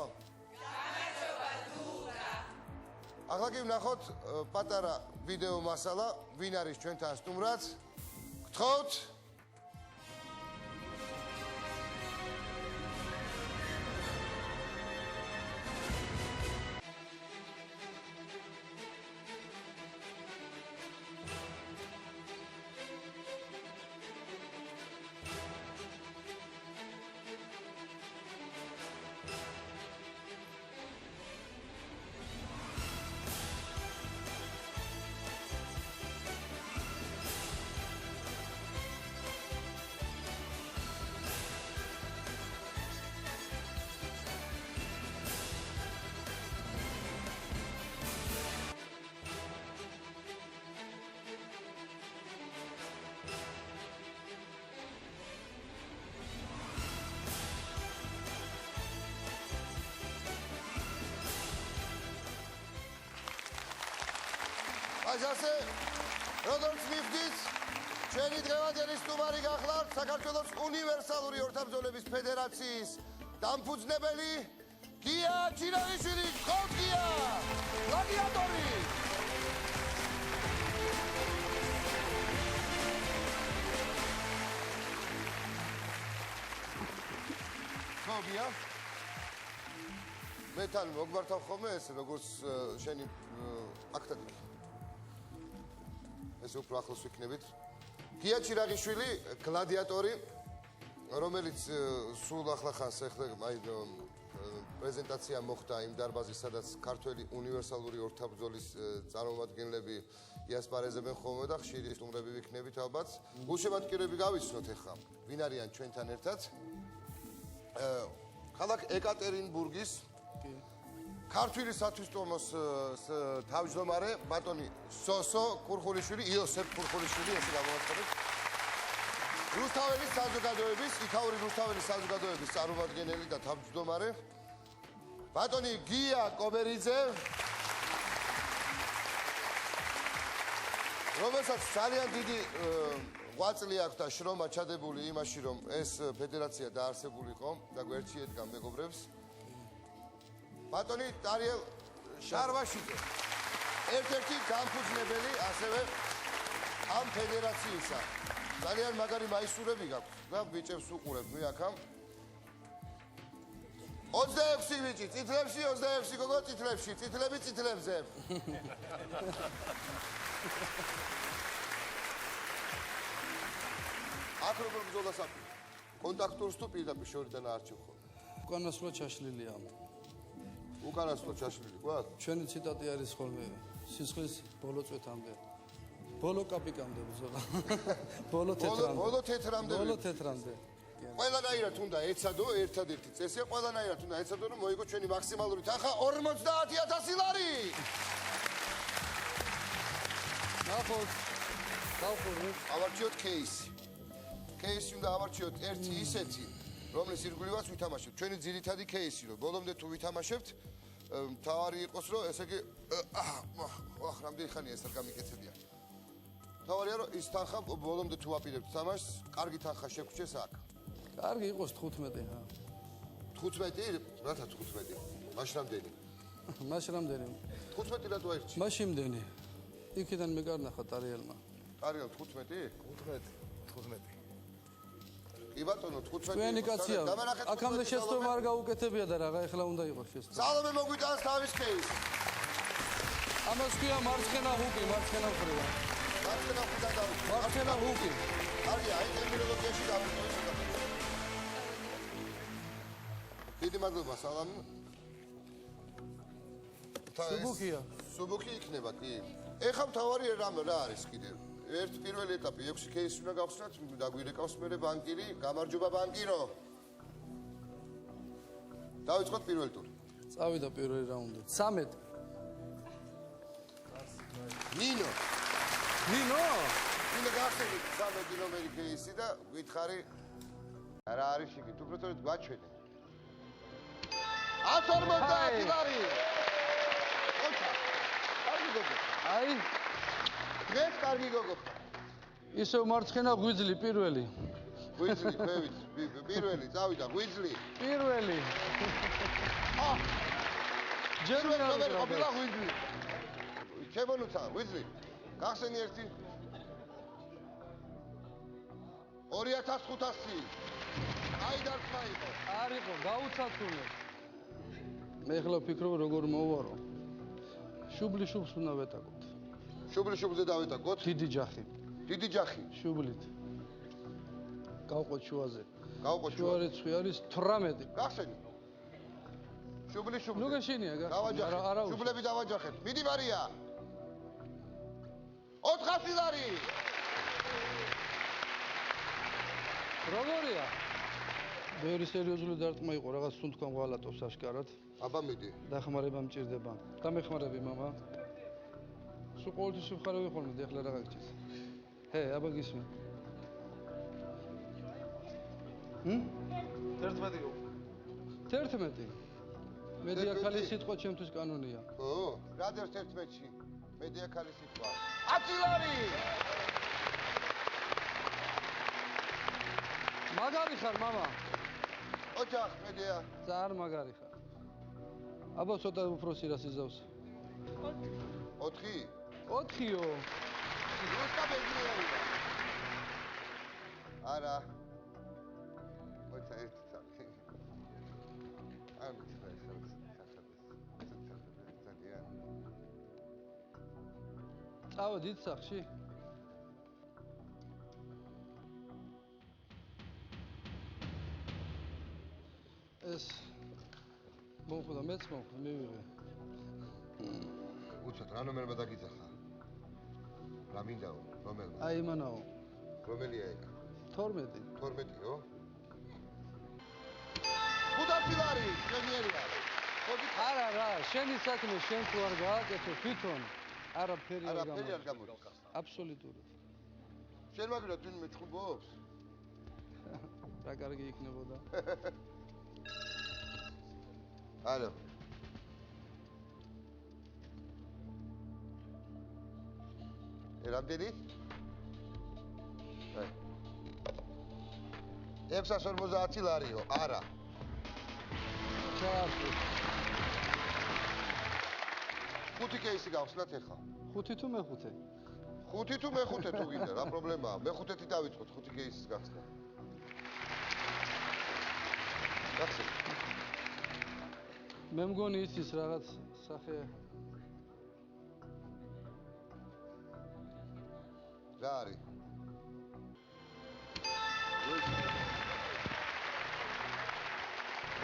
გამარჯობა დუდა ახლა კი ვნახოთ პატარა ვიდეო მასალა ვინ არის ჩვენთან სტუმრად გთხოვთ ასე როგორც მივხვდით ჩვენი დღევანდელი სტუმარი გახლავთ საქართველოს უნივერსალური ორთაბრძოლების ფედერაციის დამფუძნებელი გია ჩირაღიშვილი გთხოვთ გია გლადიატორი გია მე თან მოგმართავ ხოლმე ეს როგორც შენი აქტად ეს უფრო ახლოს ვიქნებით. გია ჩირაღიშვილი, გლადიატორი, რომელიც სულ ახლახანს ახლა აი პრეზენტაცია მოხდა იმ დარბაზის, სადაც ქართველი უნივერსალური ორთაბრძოლის წარმომადგენლები იასპარეზებენ ხოლმე და ხშირი სტუმრები ვიქნებით ალბათ. გულშემატკივრები გავიცნოთ ახლა, ვინ არიან ჩვენთან ერთად. ქალაქ ეკატერინბურგის ქართული სათვისტომოს თავმჯდომარე ბატონი სოსო კურხულიშვილი, იოსებ კურხულიშვილი, ესე გამოვაცხადეთ. რუსთაველის საზოგადოების, იქაური რუსთაველის საზოგადოების წარმომადგენელი და თავმჯდომარე ბატონი გია კობერიძე, რომელსაც ძალიან დიდი ღვაწლი აქვს და შრომა ჩადებული იმაში, რომ ეს ფედერაცია დაარსებულიყო და გვერდში ედგა მეგობრებს. ბატონი ტარიელ შარვაშიძე ერთ-ერთი დამფუძნებელი ასევე ამ ფედერაციისა ძალიან მაგარი მაისურები გაქვს და ბიჭებს უყურებ მე აქა 26 ბიჭი წითლებში 26 გოგო წითლებში წითლები წითლებზე აქ როგორ ბრძოლას აქვს კონტაქტურს თუ პირდაპირ შორიდან არჩევ ხოლმე უკანასკნელ ჩაშლილია უკანასკნელ ჩაშლილი გვაქვს ჩვენი ციტატი არის ხოლმე სისხლის ბოლო წვეთამდე ბოლო კაპიკამდე ბრძოლა. ბოლო თეთრამდე. ბოლო თეთრამდე. ბოლო თეთრამდე. ყველანაირად უნდა ეცადო, ერთადერთი წესია, ყველანაირად უნდა ეცადო, რომ მოიგო ჩვენი მაქსიმალური თანხა 50,000 ლარი. ნახოთ. დავხუროთ. ავარჩიოთ кейსი. кейსი უნდა ავარჩიოთ ერთი ისეთი, რომლის ირგვლივაც ვითამაშებთ. ჩვენი ძირითადი кейსი, რომ ბოლომდე თუ ვითამაშებთ, თავარი იყოს, რომ ესე იგი რამდენი ხანია ეს არ გამიკეთებია. თავარია, რომ ის თანხა ბოლომდე თუ ვაპირებთ თამაშს, კარგი თანხა შეგვრჩეს აქ. კარგი იყოს 15 ხა. 15? რათა 15? მაშინ რამდენი? მაშინ რამდენი? 15 რატო აირჩი? მაშინ იმდენი. იქიდან მე კარნახა ტარიელმა. ტარიელ 15? 15. კი ბატონო 15. ჩვენი კაცია. აქამდე შეცდომა არ გაუკეთებია და რაღა ეხლა უნდა იყოს შეცდომა. სალომე მოგვიტანს თავის кейს. ამას ქვია მარცხენა ჰუკი, მარცხენა მხრიდან. მარცხენა ხვიდა დავით. მარცხენა ჰუკი. კარგია, აი ტერმინოლოგიაში დავიწყოთ. დიდი მადლობა სალამი. სუბუქია. სუბუქი იქნება კი. ეხლა მთავარი რა არის კიდე? ერთ პირველი ეტაპი 6 кейსი უნდა გავხსნათ, დაგვირეკავს მერე ბანკირი, გამარჯობა ბანკირო. დავიწყოთ პირველ ტური. წავიდა პირველი რაუნდი. 13. ნინო. ნინო? უნდა გახსენოთ 13 ნომერი кейსი და გითხარი რა არის შიგნით, უბრალოდ გვაჩვენე. 150 ლარი. ოჩა. კარგი გოგო. აი, დღეს კარგი გოგო. ისევ მარცხენა ღვიძლი პირველი. ღვიძლი, ქვევით, პირველი, წავიდა, ღვიძლი. პირველი. ჯერმენ ნომერი ყოფილა ღვიძლი. ჩემონუცა, ღვიძლი. გახსენი ერთი 2500. აი დარწმა იყო. არ იყო, გაუცათუნე. მე ახლა ვფიქრობ როგორ მოვარო. შუბლი შუბს უნდა ვეტაკოთ. შუბლი შუბლზე დავეტაკოთ. დიდი ჯახი. დიდი ჯახი. შუბლით. გავყოთ შუაზე. გავყოთ შუა რიცხვი არის 18. გახსენი. შუბლი შუბლი. ნუ გაშენია გახსენი. დავაჯახეთ. არა. შუბლები დავაჯახეთ. მიდი მარია. 400 ლარი. როგორია? ბევრი სერიოზული დარტყმა იყო, რაღაც სუნთქვა მღალატობს აშკარად. აბა მიდი. დახმარება მჭირდება. დამეხმარები მამა. სულ ყოველთვის ვიხარავი ხოლმე, ეხლა რა გაგჭირს? ჰე, აბა გისმე. 11. მედია ხალი სიტყვა ჩემთვის კანონია. ო, რა დევს 11-ში? მედია ხალი სიტყვა. 10 ლარი. მაგარი ხარ მამა. ოჯახ მედია. ძალიან მაგარი ხარ. აბა ცოტა უფრო სირას იზავს. 4. 4-იო. რუსკა ბეგნიერია. არა. ოცა ერთი წამი. არ მითხრა ეს ძალიან. წავედით სახში? ეს მომხდა მეც მომხდა მივიღე. უცებ რა ნომერმა დაგიძახა? რა მინდაო? რომელმა? აი იმანაო. რომელია ეგ? 12. 12-ო? 500 ლარი, გენიერია. არა რა, შენი საქმე შენ თუ არ გააკეთე თვითონ არაფერი არ არაფერი არ გამოდის. აბსოლუტურად. შენ მაგალითად ვინმე ჭუბობს? რა კარგი იქნებოდა. ალო. რამდენი? 650 ლარიო, არა. ჩაასწრო. 5 кейსი გავხსნათ ახლა. 5 თუ მე-5? 5 თუ მე-5 თუ გინდა, რა პრობლემაა? მე-5-ით დავიწყოთ 5 кейსის გახსნა. გახსნა. მე მგონი იცის რაღაც სახე. რა არის?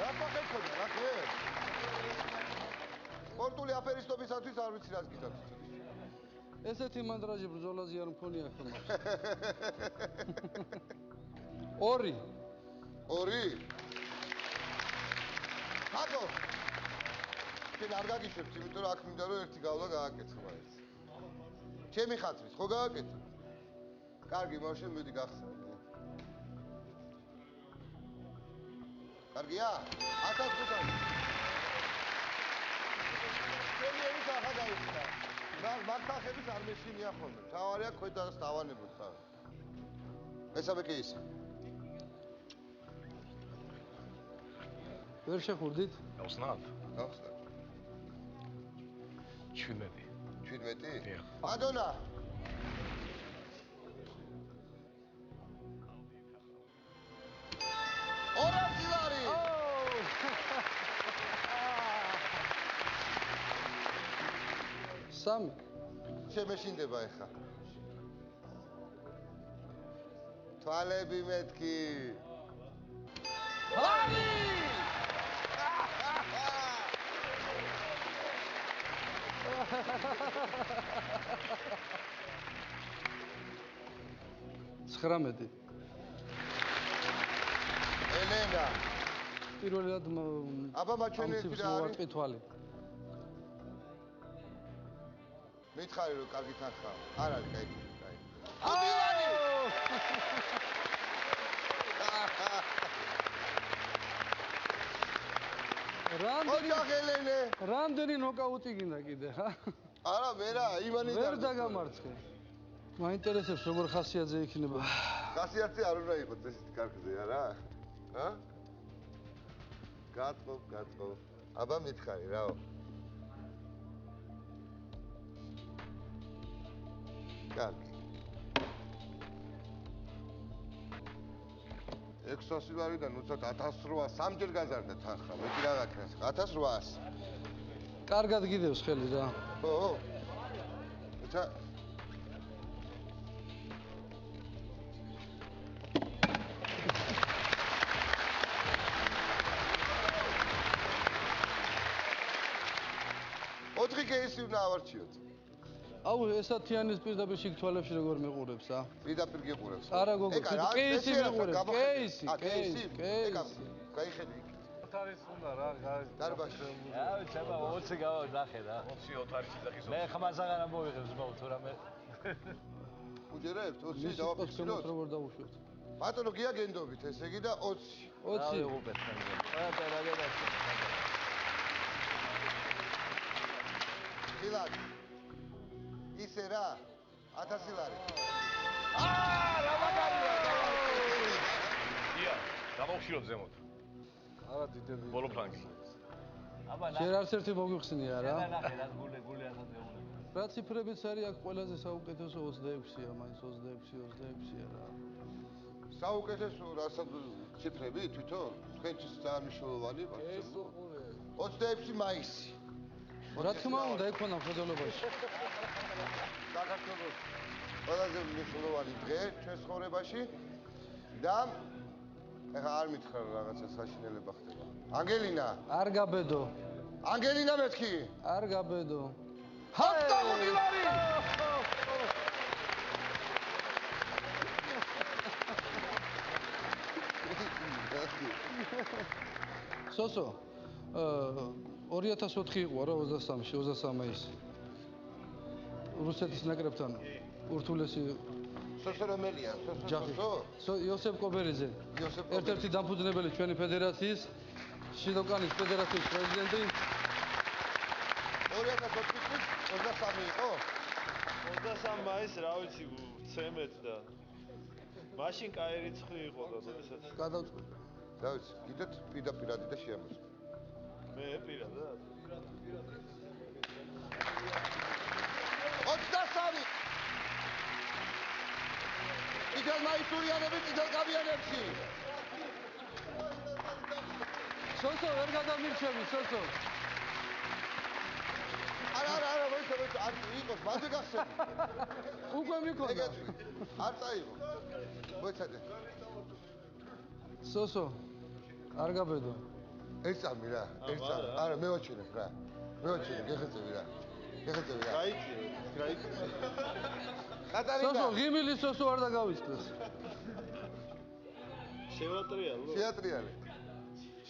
რა პაკეთია, რა ხერ? სპორტული აფერისტობისათვის არ ვიცი რას გითხრათ. ესეთი მანდრაჟი ბრძოლაზე არ მქონია ხოლმე. 2. 2. ხატო. შენ არ გაგიშვებთ, იმიტომ რომ აქ მინდა რომ ერთი გავლა გააკეთო მაინც. ჩემი ხატვის, ხო გააკეთე? კარგი, მაშინ მოდი გახსენე. კარგია? 1500. ჩემი ერის ახლა გაიხსნა. მაგთახების არ მეშინია ხოლმე. თავარია ქვედას დავანებოთ თავი. მესამე კეისი. ვერ შეხურდით? გავსნათ? გავხსნათ. 17. 17? დიახ. მადონა. ორაზილარი. სამი. შემეშინდება ეხა. თვალები მეთქი. ხარი! ცხრამეტი. ელენა. პირველად აბა მაჩვენე ერთი რა არის? ვატყი თვალი. მითხარი რომ კარგი თანხაა. არ არის, კაი. ოდივანი! ოჯახელენე. რამდენი ნოკაუტი გინდა კიდე, ხა? არა, მერა, ივანი ვერ დაგამარცხე. მაინტერესებს როგორ ხასიათზე იქნება. ხასიათზე არ უნდა იყოს ესეთი კარგზე, არა? ჰა? გაწყო. აბა მითხარი, რაო. კარგი. 600 ლარიდან უცებ 1800 სამჯერ გაზარდა თანხა. მე კი რა გაქნას? 1800. კარგად გიდევს ხელი რა. ხო. ცა ოთხი კეისი უნდა ავარჩიოთ. აუ ესათიანის პირდაპირ შიგ თვალებში როგორ მეყურებს ა? პირდაპირ გიყურებს. არა გოგო, კეისი მეყურებს, კეისი. გაიხედე იქ. ოთარის უნდა რა დარბაზში. აი ჩება 20 გავა ნახე რა 20 ოთარი სიძახის. მე ხმასაღან ამოვიღებს ბაუ თუ რამე უჯერებთ 20 მის დავაფიქსიროთ. როგორ დავუშვებთ? ბატონო გია გენდობით ესე იგი და 20. 20. უღუპეთ ხა რა გადაჭი ილად. ისე რა 1000 ლარი. რა მაგარია დიახ, გამოვხილოთ ზემოთ. არა დიდები. ბოლო ფლანგი. აბა შენ არც ერთი მოგვიხსნია რა. ნახე რა გული ასად ეუბნება რა ციფრებიც არის აქ ყველაზე საუკეთესო 26-ია, მაინც 26-ია რა. საუკეთესო რასაც ციფრები თვითონ თქვენთვის ძალიან მნიშვნელოვანი ეს უყურე 26 მაისი. რა თქმა უნდა იქონა მხედველობაში. საქართველოს ყველაზე მნიშვნელოვანი დღე ჩვენს ცხოვრებაში და ეხლა არ მითხრა რომ რაღაცა საშინელება ხდება. ანგელინა, არ გაბედო. ანგელინა მეთქი. არ გაბედო. 70 ლარი. სოსო 2004 იყო რა 23-ში 23 მაისი. რუსეთის ნაკრებთან ურთულესი სოსო რომელია? ჯახი. სოსო? იოსებ კობერიძე. იოსებ ერთ-ერთი დამფუძნებელი ჩვენი ფედერაციის შიდოკანის ფედერაციის პრეზიდენტი. 2004 წლის 23 იყო? 23 მაისს რა ვიცი ცემეთ და მაშინ კაი რიცხვი იყო და ესეც გადავწყვეტ. რა ვიცი, კიდეთ პირდაპირადი და შეამოწმე. მე პირადად 23 კიდევ მაისურიანები კიდევ გავიანებში. სოსო ვერ გადამირჩევი, სოსო. არა, მოიცა, არ იყოს, მანდ გახსენე. უკვე მიქონდა. ეგეთი, არ წაიღო. მოიცადე. სოსო არ გაბედო. ეწამი რა, ეწამი. არა, მევაჩვენებ რა. მევაჩვენებ, გეხეცები რა. ეხეთები რა. გაიქიო. კატარინა. სოსო ღიმილი სოსო არ დაგავიწყდეს. შევატრიალო.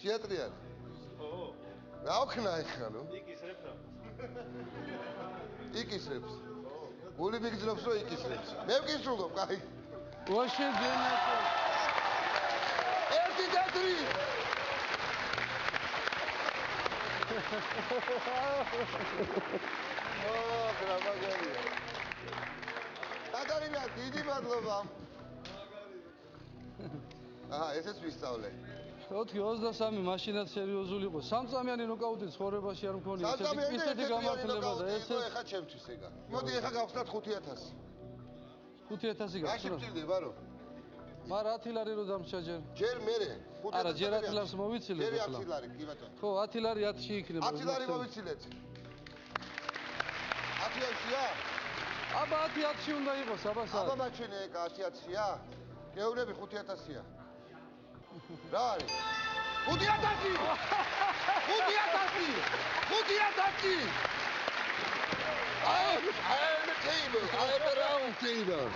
შეატრიალი. ო, რა ოქნა ეხლა ნუ? იკისრებ რა. იკისრებს. გული მიგძნობს რომ იკისრებს. მე ვკისრულობ, კაი. ვაშე გენაკო. 1 და 3. რა მაგარია. კატარინა, დიდი მადლობა. ესეც ვისწავლე. 4-23 მაშინაც სერიოზული იყო. სამწამიანი ნოკაუტი ცხოვრებაში არ მქონია. ესეთი გამართლება და ესეც ეხა ჩემთვის ეგა. მოდი ეხა გავხსნათ 5000. 5000 რაში გახსნა. ვჭირდება რო? მაგრამ 10 ლარი რო დამრჩა ჯერ. ჯერ მერე 5000. არა, ჯერ 10 ლარს მოვიცილებ ჯერ ახლა. 10 ლარი, კი ბატონო. ხო, 10 ლარი 10-ში იქნება. 10 ლარი მოვიცილეთ. 10-ია? აბა 10-ში უნდა იყოს, აბა აბა სა. მაჩვენე ეკა 10-ია? გეუბნები 5000-ია. რა არის? 5000! 5000! 5000! I am a table. I am a round table.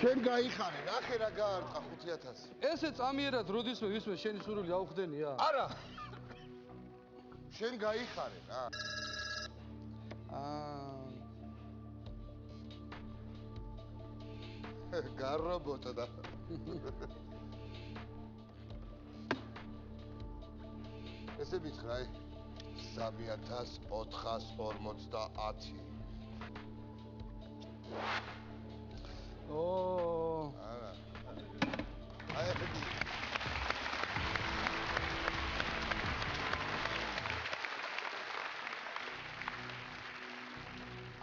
შენ გაიხარე, ნახე რა გაარტყა 5000. ესე წამიერად როდისმე ვისმე შენი სურვილი აუხდენია? არა. შენ გაიხარე რა. გარრობოტა და ესე მითხრაი 3450. ო, არა. აი ახეთი.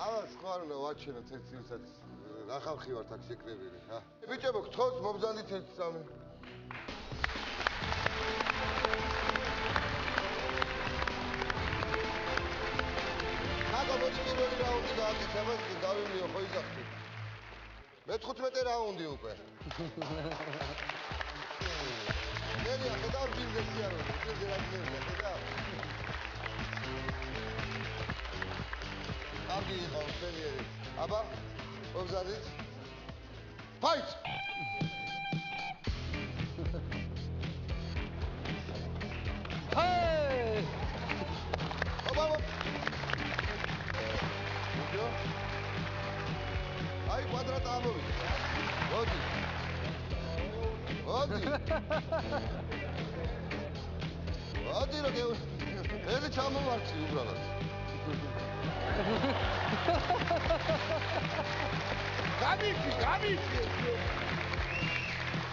ალა სხვა რა ვაჩვენოთ ერთ წელსაც რა ხალხი ვართ აქ შეკრებილი ხა? ბიჭებო, გთხოვთ მომბრძანდით ერთ წამი. აბა მოდი პირველი რაუნდი გააკეთება, დავიმლიო ხო იზახტი. მე-15 რაუნდი უკვე. მერია ხედავ ბიზნესი არ ვარ, ბიზნესი რა გინდა, ხედავ. კარგი იყო სერიერი. აბა, მომზადეთ. ფაით! ჰეი! აბა! აი კვადრატ ამოვიდა. მოდი. მოდი. მოდი რა გეუ. ელი ჩამოვარჩი უბრალოდ. გამიქი.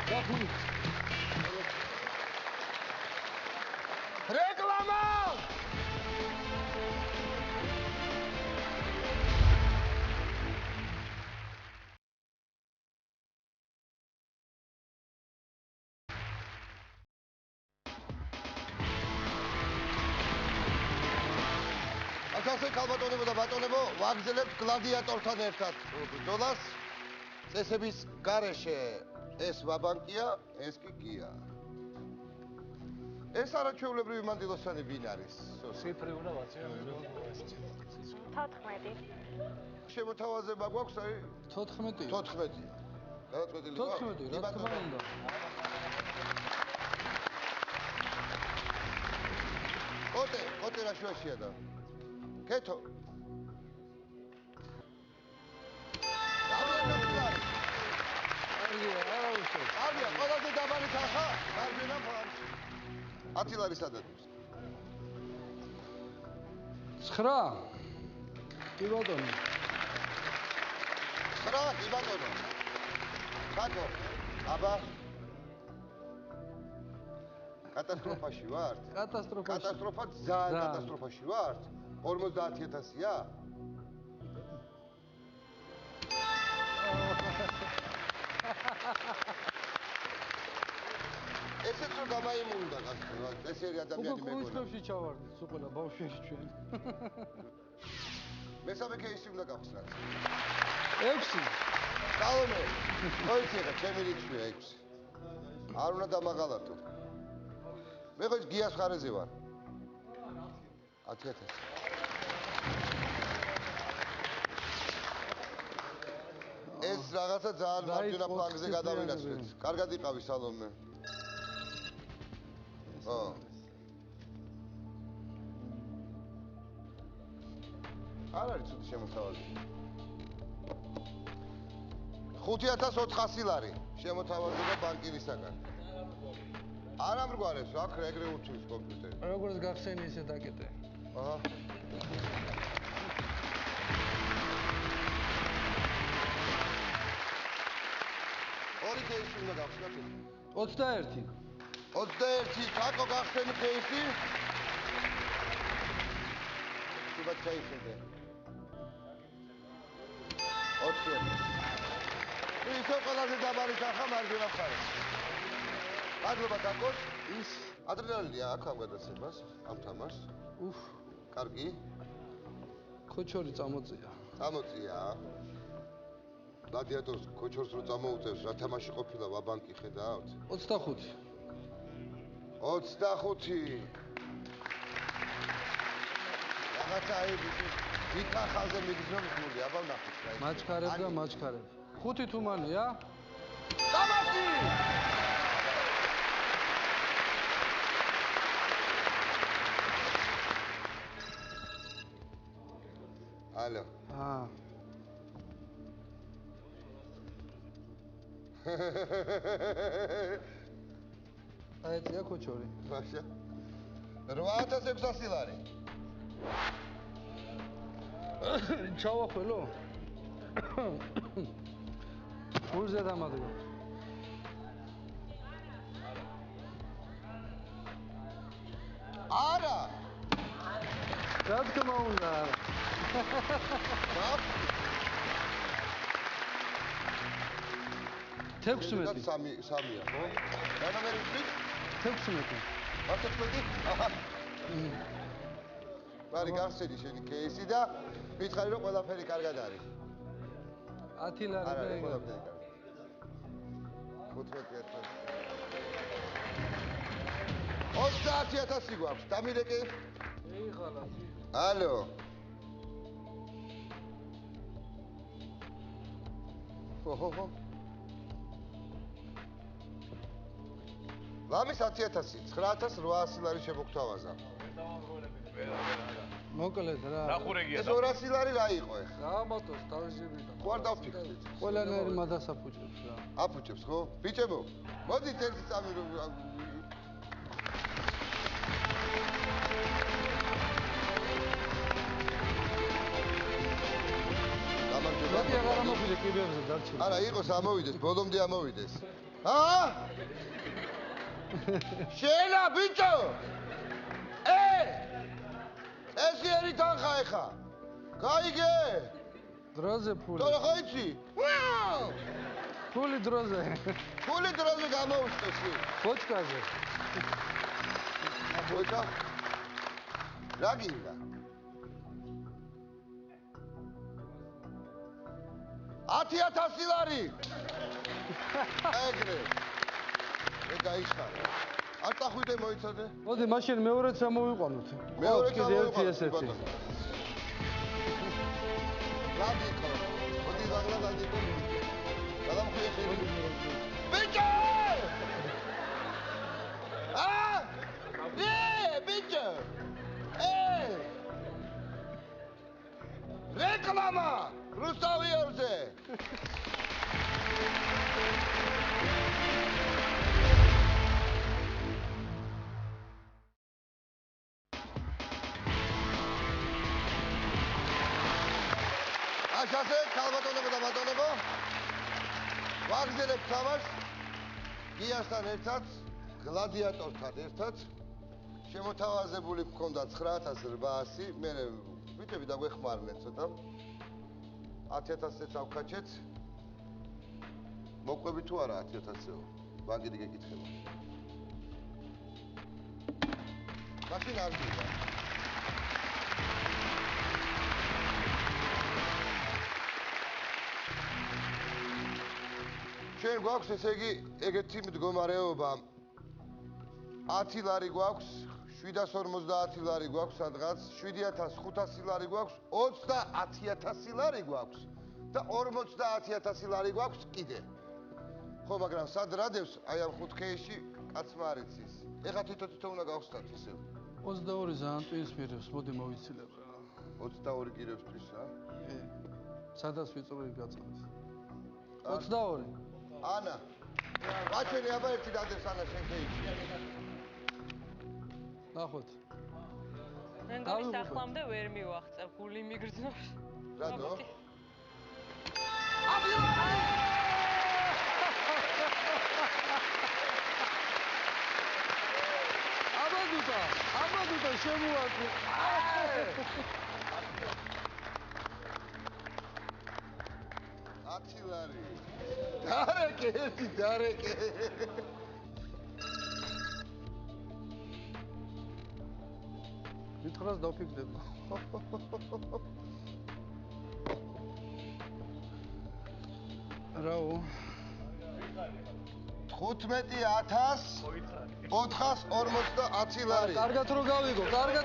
გაფული. რეკლამა! ასე ქალბატონებო და ბატონებო, ვაგრძელებთ გლადიატორთან ერთად ბრძოლას. წესების გარეშე ეს ვაბანკია, ეს კი გია. ეს არაჩვეულებრივი მანდილოსანი ვინ არის? ციფრი უნდა ვაციან. 14. შემოთავაზება გვაქვს აი 14. 14-ია. გადაწყვეტილი იყო? 14, რა თქმა უნდა. კოტე რა შუაშია და კეთო. არია, ყველაზე დაბალი თანხა, გარბენა ფარში. 10 ლარი სადადოს. 9. კი ბატონო. 9, კი ბატონო. ბატონო, აბა. კატასტროფაში ვართ? კატასტროფაში. კატასტროფა ძალიან კატასტროფაში ვართ? 50000-ია? ესეც რომ გამაიმუნდა გასწრა, ესერი ადამიანი მეგონა. უკუჩხებში ჩავარდით, უყოლა ბავშვები ჩვენ. მესამე кейსი უნდა გავხსნათ. 6. დავუმე. მოიცი ხა, ჩემი რიცხვია 6. არ უნდა დამაღალატო. მე ხო გიას ხარეზე ვარ. 10000. ის რაღაცა ძალიან მარჯვენა ფლანგზე ოთხი გადავინაცვლეთ. კარგად იყავი სალომე. ო. არ არის ცუდი შემოთავაზება. 5400 ლარი შემოთავაზება ბანკირისაგან. არ ამრგვარებს, აქ ეგრე ურჩის კომპიუტერი. როგორც გახსენი ისე დაკეტე. აჰა. ორი კეისი უნდა გავხსნათ. 21. 21 კაკო გახსენი კეისი. თუბა ჩაიხედე. 4. ისო ყველაზე დაბალი ხახა მარჯვენა მხარეს. მადლობა კაკოს. ის ადრენალინია აქ ამ გადაცემას, ამ თამაშს. უფ, კარგი. ქოჩორი წამოწია. წამოწია. გლადიატორს ქოჩორს რო წამოუწევს, რა თამაში ყოფილა ვაბანკი ხედავთ? 25. 25. რაღაცა ვიქა ხალზე მიგზნო მიგმული, აბა ვნახოთ რა ის. მაჩქარებ და მაჩქარებ. 5 თუმანია? წამოწი! ალო. აა. აიწია ქოჩორი. მაშა. 8600 ლარი. ჩავახველო? გულზე დამადგო. არა. რა თქმა უნდა. მაგ 16. 3-3-ია, ხო? რა ნომერი ვთქვით? 16. მარტო 16? აჰა. მარი გახსენი შენი კეისი და მითხარი რომ ყველაფერი კარგად არის. 10 ლარი არა, და ყველაფერი კარგად. 15,000. 30000 გვაქვს. დამირეკე? ეიღალა. ალო. ხო. ლამის 10000, 9800 ლარი შემოგთავაზა. მოკლედ რა. ნახურეგია. ეს 200 ლარი რა იყო ეხლა? გამოტოს თავშებიდან. ხო არ დავფიქრეთ. ყველანაირი მადასაფუჭებს რა. აფუჭებს ხო? ბიჭებო, მოდით ერთი წამი რომ მეტი აღარ ამოგვიდე კიბეებზე დარჩენილი. არა, იყოს ამოვიდეს, ბოლომდე ამოვიდეს. აა? შელა ბიჭო! ეს ერი თანხა ეხა. გაიგე? დროზე ფული. თორე ხო იცი? ვაუ! ფული დროზე. ფული დროზე გამოუშვეს. ბოჭკაზე. ბოჭკა? რა გინდა? 10000 ლარი. ეგრე. გაიხარა. არ წახვიდე მოიცადე. მოდი მაშინ მეორეც ამოვიყვანოთ. მეორე კიდე ერთი ესეთი. ლადიკო. მოდი ლადიკო. გადამხვიე ხელი. ბიჭო! ბიჭო! რეკლამა! რუსთავიორზე! აშაზე ქალბატონებო და ბატონებო ვაგზელებ თამაშს გიასთან ერთად გლადიატორთან ერთად შემოთავაზებული გქონდა 9800 მე ვიტები დაგვეხმარნენ ცოტა 10000-ს ავკაჩეთ მოყვები თუ არა 10000-ო ბანკი გეკითხება მაშინ არ გიდა ჩვენ გვაქვს ესე იგი ეგეთი მდგომარეობა 10 ლარი გვაქვს 750 ლარი გვაქვს სადღაც 7500 ლარი გვაქვს 30000 ლარი გვაქვს და 50000 ლარი გვაქვს კიდე. ხო, მაგრამ სად რადევს აი ამ 5K-ში კაცმა არ იცის. ეხლა თვითონ უნდა გავხსნათ ისევ. 22 ძალიან ტვინს მირევს, მოდი მოვიცილებ რა. 22 გირევს თვის რა. კი. სადაც ვიწური გაწყდეს. 22. ანა. გაჩვენი აბა ერთი დადებს ანა შენ K-ში. ნახოთ. მე მგონი დახლამდე ვერ მივახწევ, გული მიგრძნობს. რატო? აბადუტა შემოაკვი. ათილარი. დარეკე, ერთი დარეკე. მითხრას დავფიქრებ. რაო? 15450 ლარი. კარგად რო გავიგო, კარგად.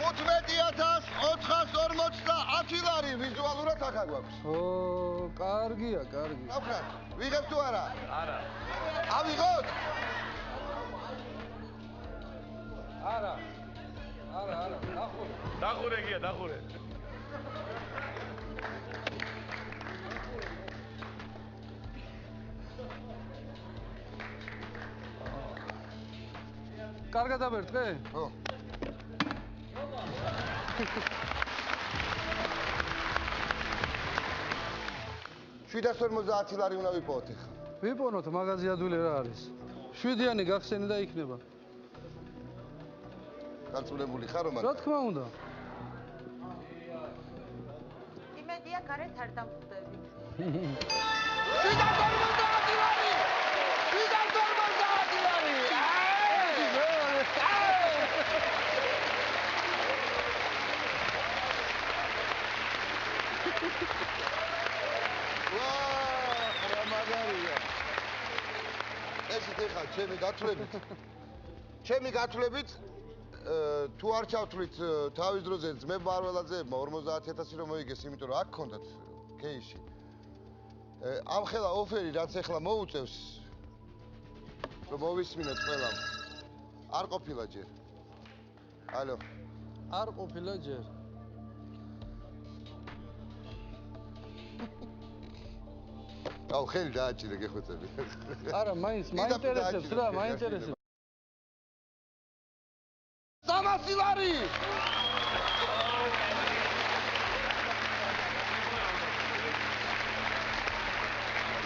15450 ლარი ვიზუალურად ახლა გვაქვს. ო, კარგია. ნახეთ, ვიღებ თუ არა? არა. ავიღოთ? არა, ნახო. დახურე გია, დახურე. კარგად აბერტყე? ხო. $750 ლარი უნდა ვიპოვოთ ახლა. ვიპონოთ მაღაზია ადვილი რა არის? 7-იანი გახსენი და იქნება. განწულებული ხარ რომ რა თქმა უნდა. იმედია გარეთ არ დამხვდები. 750 ლარი! 750 ლარი! რა მაგარია. ესეთ ეხა ჩემი გათვლებით თუ არ ჩავთვლით თავის დროზე ძმებმა არველაძეებმა 50000 რომ მოიგეს, იმიტომ რომ აქ ქონდათ K-ში. ამ ხელა ოფერი რაც ეხლა მოუწევს რომ მოვისმინოთ ყველამ. არ ყოფილა ჯერ. ალო. არ ყოფილა ჯერ. აუ ხელი დააჭირე გეხოცები. არა, მაინტერესებს რა, მაინტერესებს. 300 ლარი!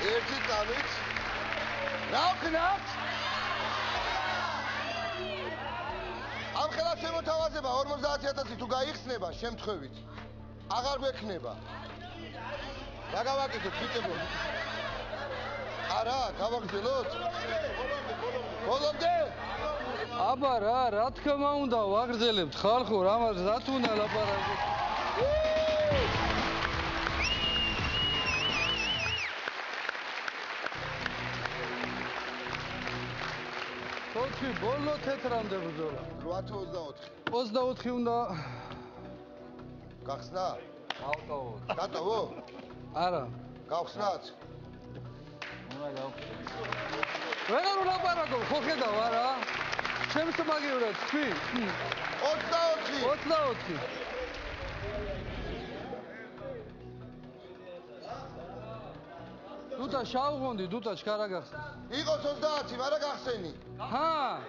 ერთი წამით რა ვქნათ? ამ ხელა შემოთავაზება 50000 თუ გაიხსნება შემთხვევით. აღარ გვექნება. რა გავაკეთოთ ბიჭებო? არა, გავაგრძელოთ? ბოლომდე? აბა რა თქმა უნდა ვაგრძელებთ ხალხო, რამაც რა თუ უნდა ლაპარაკოთ. თოჩი ბოლო თეთრამდე ბრძოლა. 824. 24 უნდა გახსნა? ავტოვოდ. დატოვო? არა. გავხსნათ? უნდა გავხსნათ. ვეღარ ვლაპარაკობ, ხო ხედავ არა? ჩემს მაგივრად თქვი? 24. 24. დუტა შავღონდი, დუტა ჩქარა გახსნა. იყოს 30, მაგრამ გახსენი. ჰა?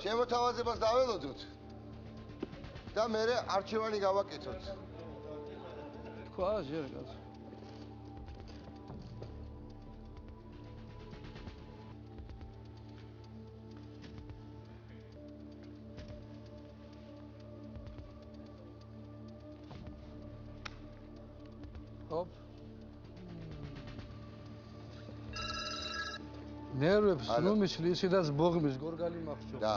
შემოთავაზებას დაველოდოთ და მე არჩევანი გავაკეთოთ. თქვა ჯერ კაც. ჰოპ. ნერვებს ნუ მიშლი, ისედაც ბოღმის გორგალი მახსოვს. და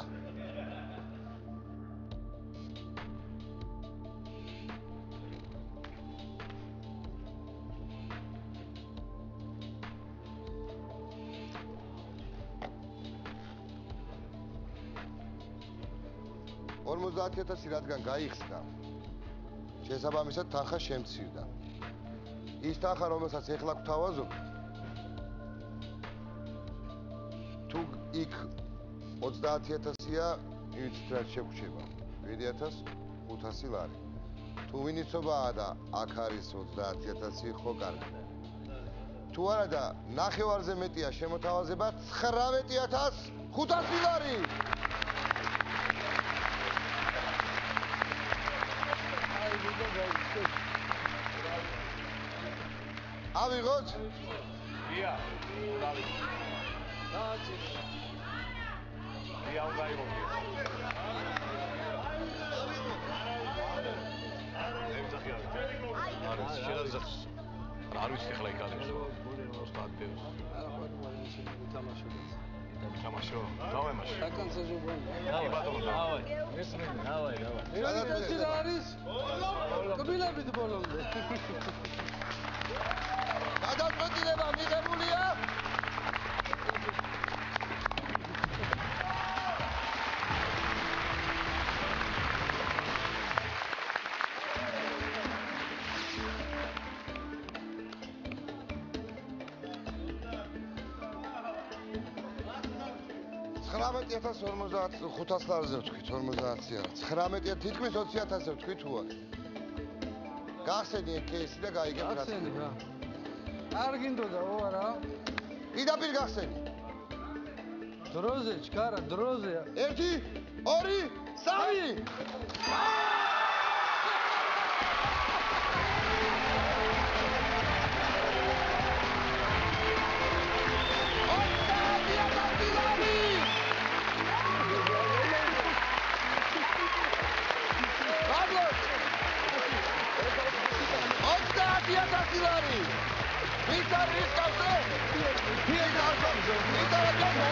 50.000 რადგან გაიხსნა, შესაბამისად თანხა შემცირდა. ის თანხა, რომელსაც ეხლა გვთავაზობ, თუ იქ 30.000-ია, იცით რა შეგვრჩება? 7.500 ლარი. თუ ვინიცობაა და აქ არის 30.000, ხო კარგი. თუ არა და ნახევარზე მეტია შემოთავაზება 19.500 ლარი. ავიღოთ? დია, დავი. დია უნდა იყოს. არა, შეიძლება არ ვიცი ახლა იქ არის. ოსტატ დევს. არა ხო თამაშობ. თამაშო. დავემაშო. საკანსაჟო გონი. კი ბატონო. დავაი. დავაი. ეს რა არის? კბილებით ბოლომდე. გადაწყვეტილება მიღებულია. $19.55 ლარზე ვთქვით, 50-ი არა. 19 თითქმის 20.000-ზე ვთქვით თუ არა. გახსენდი კეისი და გაიგებ რა. გახსენდი რა. არ გინდოდა ო არა? პირდაპირ გახსენდი. დროზე, ჩქარა, დროზე. 1 2 3 ლარი. ვის არის კავზე? ვის არის კავზე? ვის არის კავზე?